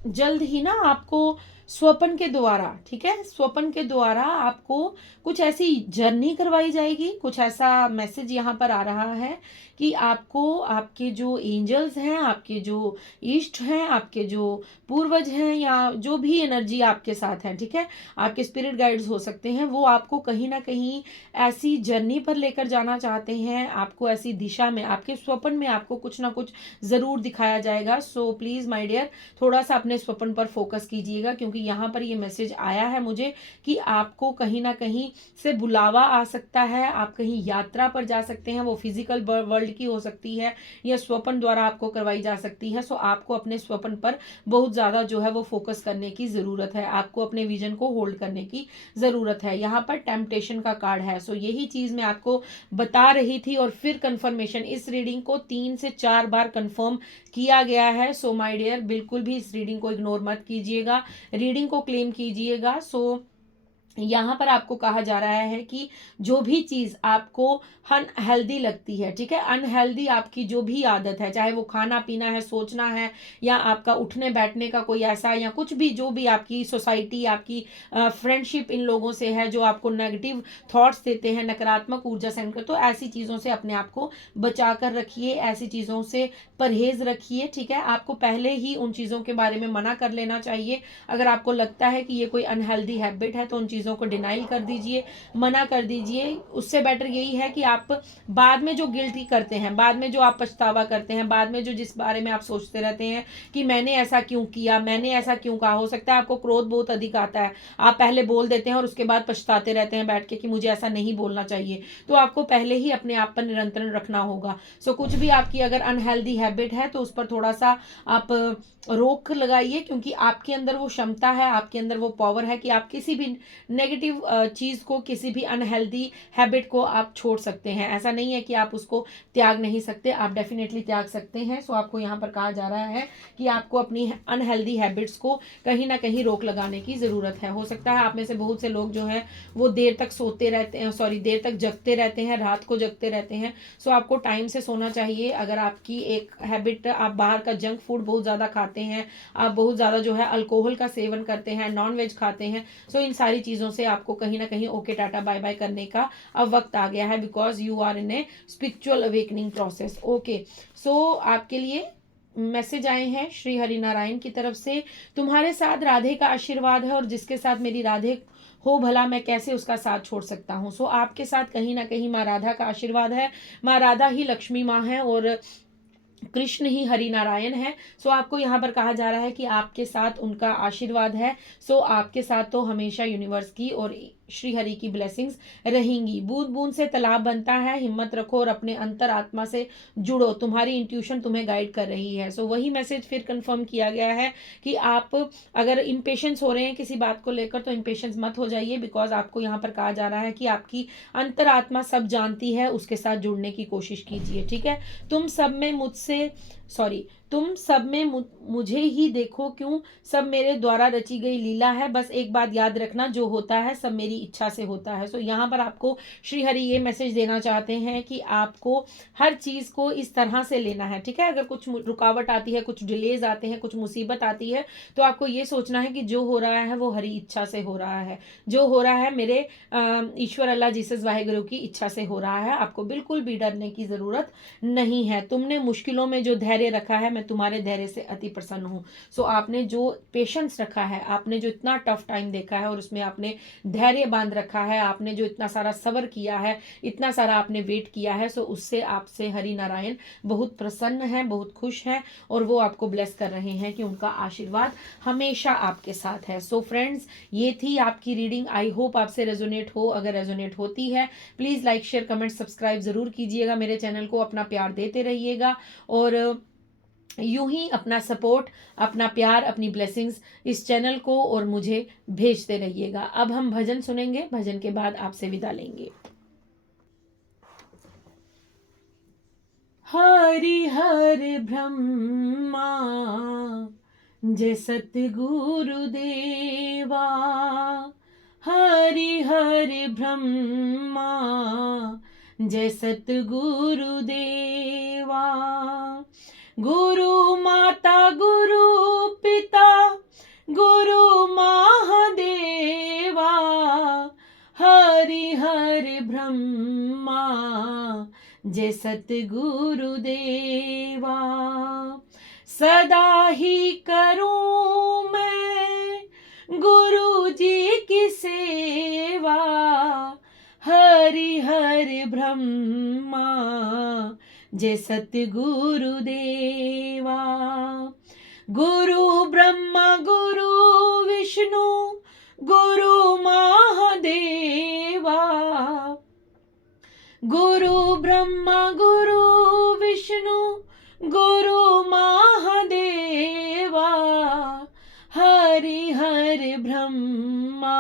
जल्द ही ना आपको स्वप्न के द्वारा, ठीक है, स्वप्न के द्वारा आपको कुछ ऐसी जर्नी करवाई जाएगी, कुछ ऐसा मैसेज यहाँ पर आ रहा है कि आपको आपके जो एंजल्स हैं, आपके जो इष्ट हैं, आपके जो पूर्वज हैं, या जो भी एनर्जी आपके साथ है, ठीक है, आपके स्पिरिट गाइड्स हो सकते हैं, वो आपको कहीं ना कहीं ऐसी जर्नी पर लेकर जाना चाहते हैं, आपको ऐसी दिशा में, आपके स्वप्न में आपको कुछ ना कुछ जरूर दिखाया जाएगा। सो प्लीज माय डियर, थोड़ा सा अपने स्वप्न पर फोकस कीजिएगा, क्योंकि यहाँ पर ये मैसेज आया है मुझे कि आपको कहीं ना कहीं से बुलावा आ सकता है, आप कहीं यात्रा पर जा सकते हैं, वो फिजिकल वर्ल्ड की हो सकती है या स्वप्न द्वारा आपको करवाई जा सकती है। सो आपको अपने स्वप्न पर बहुत ज्यादा जो है वो फोकस करने की जरूरत है, आपको अपने विजन को होल्ड करने की जरूरत है। यहाँ पर टेम्पटेशन का कार्ड है। सो यही चीज मैं आपको बता रही थी, और फिर कंफर्मेशन, इस रीडिंग को 3 से 4 बार कंफर्म किया गया है। सो माय डियर, बिल्कुल भी इस रीडिंग को इग्नोर मत कीजिएगा, रीडिंग को क्लेम कीजिएगा। सो यहाँ पर आपको कहा जा रहा है कि जो भी चीज आपको अनहेल्दी लगती है, ठीक है, अनहेल्दी आपकी जो भी आदत है, चाहे वो खाना पीना है, सोचना है, या आपका उठने बैठने का कोई ऐसा, या कुछ भी, जो भी आपकी सोसाइटी, आपकी फ्रेंडशिप इन लोगों से है जो आपको नेगेटिव थॉट्स देते हैं, नकारात्मक ऊर्जा सेंड कर, तो ऐसी चीजों से अपने आप को बचा कर रखिए, ऐसी चीजों से परहेज रखिए, ठीक है। आपको पहले ही उन चीजों के बारे में मना कर लेना चाहिए। अगर आपको लगता है कि ये कोई अनहेल्दी हैबिट है तो उन चीजों को डिनाइल कर दीजिए, मना कर दीजिए। उससे बेटर यही है कि आप बाद में जो गिल्टी करते हैं, बाद में जो आप पछतावा करते हैं, बाद में जो जिस बारे में आप सोचते रहते हैं कि मैंने ऐसा क्यों किया, मैंने ऐसा क्यों कहा, हो सकता है आपको क्रोध बहुत अधिक आता है, आप पहले बोल देते हैं और उसके बाद पछताते रहते हैं बैठ के कि मुझे ऐसा नहीं बोलना चाहिए। तो आपको पहले ही अपने आप पर नियंत्रण रखना होगा। सो कुछ भी आपकी अगर अनहेल्दी हैबिट है तो उस पर थोड़ा सा आप रोक लगाइए, क्योंकि आपके अंदर वो क्षमता है, आपके अंदर वो पावर है कि आप किसी भी नेगेटिव चीज को, किसी भी अनहेल्दी हैबिट को आप छोड़ सकते हैं। ऐसा नहीं है कि आप उसको त्याग नहीं सकते, आप डेफिनेटली त्याग सकते हैं। सो आपको यहाँ पर कहा जा रहा है कि आपको अपनी अनहेल्दी हैबिट्स को कहीं ना कहीं रोक लगाने की जरूरत है। हो सकता है आप में से बहुत से लोग जो है वो देर तक सोते रहते हैं, सॉरी, देर तक जगते रहते हैं, रात को जगते रहते हैं। सो आपको टाइम से सोना चाहिए। अगर आपकी एक हैबिट, आप बाहर का जंक फूड बहुत ज्यादा खाते हैं, आप बहुत ज्यादा जो है अल्कोहल का सेवन करते हैं, नॉन वेज खाते हैं, सो इन सारी चीजों से आपको कहीं ना कहीं ओके टाटा बाय बाय करने का अब वक्त आ गया है, because you are in a spiritual awakening process. Okay, so आपके लिए मैसेज आए हैं श्री हरि नारायण की तरफ से। तुम्हारे साथ राधे का आशीर्वाद है, और जिसके साथ मेरी राधे हो भला मैं कैसे उसका साथ छोड़ सकता हूँ। सो आपके साथ कहीं ना कहीं माँ राधा का आशीर्वाद है। माँ राधा ही लक्ष्मी माँ है और कृष्ण ही हरि नारायण है। सो आपको यहाँ पर कहा जा रहा है कि आपके साथ उनका आशीर्वाद है। सो आपके साथ तो हमेशा यूनिवर्स की और श्री हरि की ब्लेसिंग्स रहेंगी। बूंद बूंद से तालाब बनता है, हिम्मत रखो और अपने अंतर आत्मा से जुड़ो, तुम्हारी इंट्यूशन तुम्हें गाइड कर रही है। सो वही मैसेज फिर कंफर्म किया गया है कि आप अगर इम्पेशंस हो रहे हैं किसी बात को लेकर तो इम्पेशंस मत हो जाइए, बिकॉज आपको यहाँ पर कहा जा रहा है कि आपकी अंतर आत्मा सब जानती है, उसके साथ जुड़ने की कोशिश कीजिए, ठीक है। तुम सब में मुझसे, सॉरी, तुम सब में मुझे ही देखो, क्यों सब मेरे द्वारा रची गई लीला है। बस एक बात याद रखना, जो होता है सब मेरी इच्छा से होता है। सो यहाँ पर आपको श्री हरि ये मैसेज देना चाहते हैं कि आपको हर चीज को इस तरह से लेना है, ठीक है। अगर कुछ रुकावट आती है, कुछ डिलेज आते हैं, कुछ मुसीबत आती है, तो आपको ये सोचना है कि जो हो रहा है वो हरि इच्छा से हो रहा है, जो हो रहा है मेरे ईश्वर अल्लाह जीसस वाहेगुरु की इच्छा से हो रहा है। आपको बिल्कुल भी डरने की जरूरत नहीं है। तुमने मुश्किलों में जो धैर्य रखा है, मैं तुम्हारे धैर्य से अति प्रसन्न हूँ। सो आपने जो पेशेंस रखा है, आपने जो इतना टफ टाइम देखा है और उसमें आपने धैर्य बांध रखा है, आपने जो इतना सारा सब्र किया है, इतना सारा आपने वेट किया है, सो उससे आपसे हरि नारायण बहुत प्रसन्न है, बहुत खुश है, और वो आपको ब्लेस कर रहे हैं कि उनका आशीर्वाद हमेशा आपके साथ है। सो फ्रेंड्स, ये थी आपकी रीडिंग। आई होप आपसे रेजोनेट हो। अगर रेजोनेट होती है please like share comment subscribe जरूर कीजिएगा मेरे चैनल को, अपना प्यार देते रहिएगा, और यूं ही अपना सपोर्ट, अपना प्यार, अपनी ब्लेसिंग्स इस चैनल को और मुझे भेजते रहिएगा। अब हम भजन सुनेंगे, भजन के बाद आपसे विदा लेंगे। हरि हरि ब्रह्मा जय सतगुरु देवा, हरि हरि ब्रह्मा जय सतगुरु देवा। गुरु माता गुरु पिता गुरु महादेवा, हरि हरि ब्रह्मा, जय सतगुरु देवा। सदा ही करूं मैं गुरु जी की सेवा, हरि हरि ब्रह्मा, जय सतगुरु देवा। गुरु ब्रह्मा गुरु विष्णु गुरु महादेवा, गुरु ब्रह्मा गुरु विष्णु गुरु महादेवा, हरि हरि ब्रह्मा,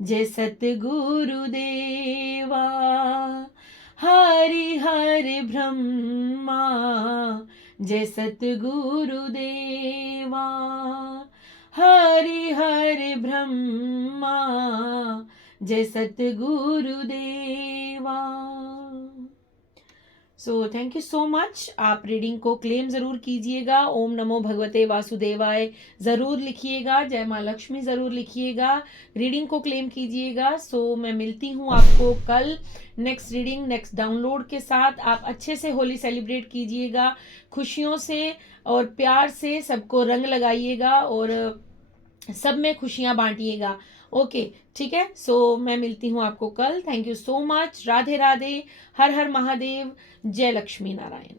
जय सतगुरु देवा। हरि हरि ब्रह्मा, जय सतगुरु देवा। हरि हरि ब्रह्मा, जय सतगुरु देवा। So thank you so much. आप रीडिंग को क्लेम ज़रूर कीजिएगा। ओम नमो भगवते वासुदेवाय ज़रूर लिखिएगा, जय माँ लक्ष्मी ज़रूर लिखिएगा, रीडिंग को क्लेम कीजिएगा। सो मैं मिलती हूँ आपको कल नेक्स्ट रीडिंग नेक्स्ट डाउनलोड के साथ। आप अच्छे से होली सेलिब्रेट कीजिएगा, खुशियों से और प्यार से सबको रंग लगाइएगा और सब में खुशियाँ बांटिएगा। ओके ठीक है। सो मैं मिलती हूँ आपको कल। Thank you so much. Radhe Radhe, हर हर महादेव, जय लक्ष्मी नारायण।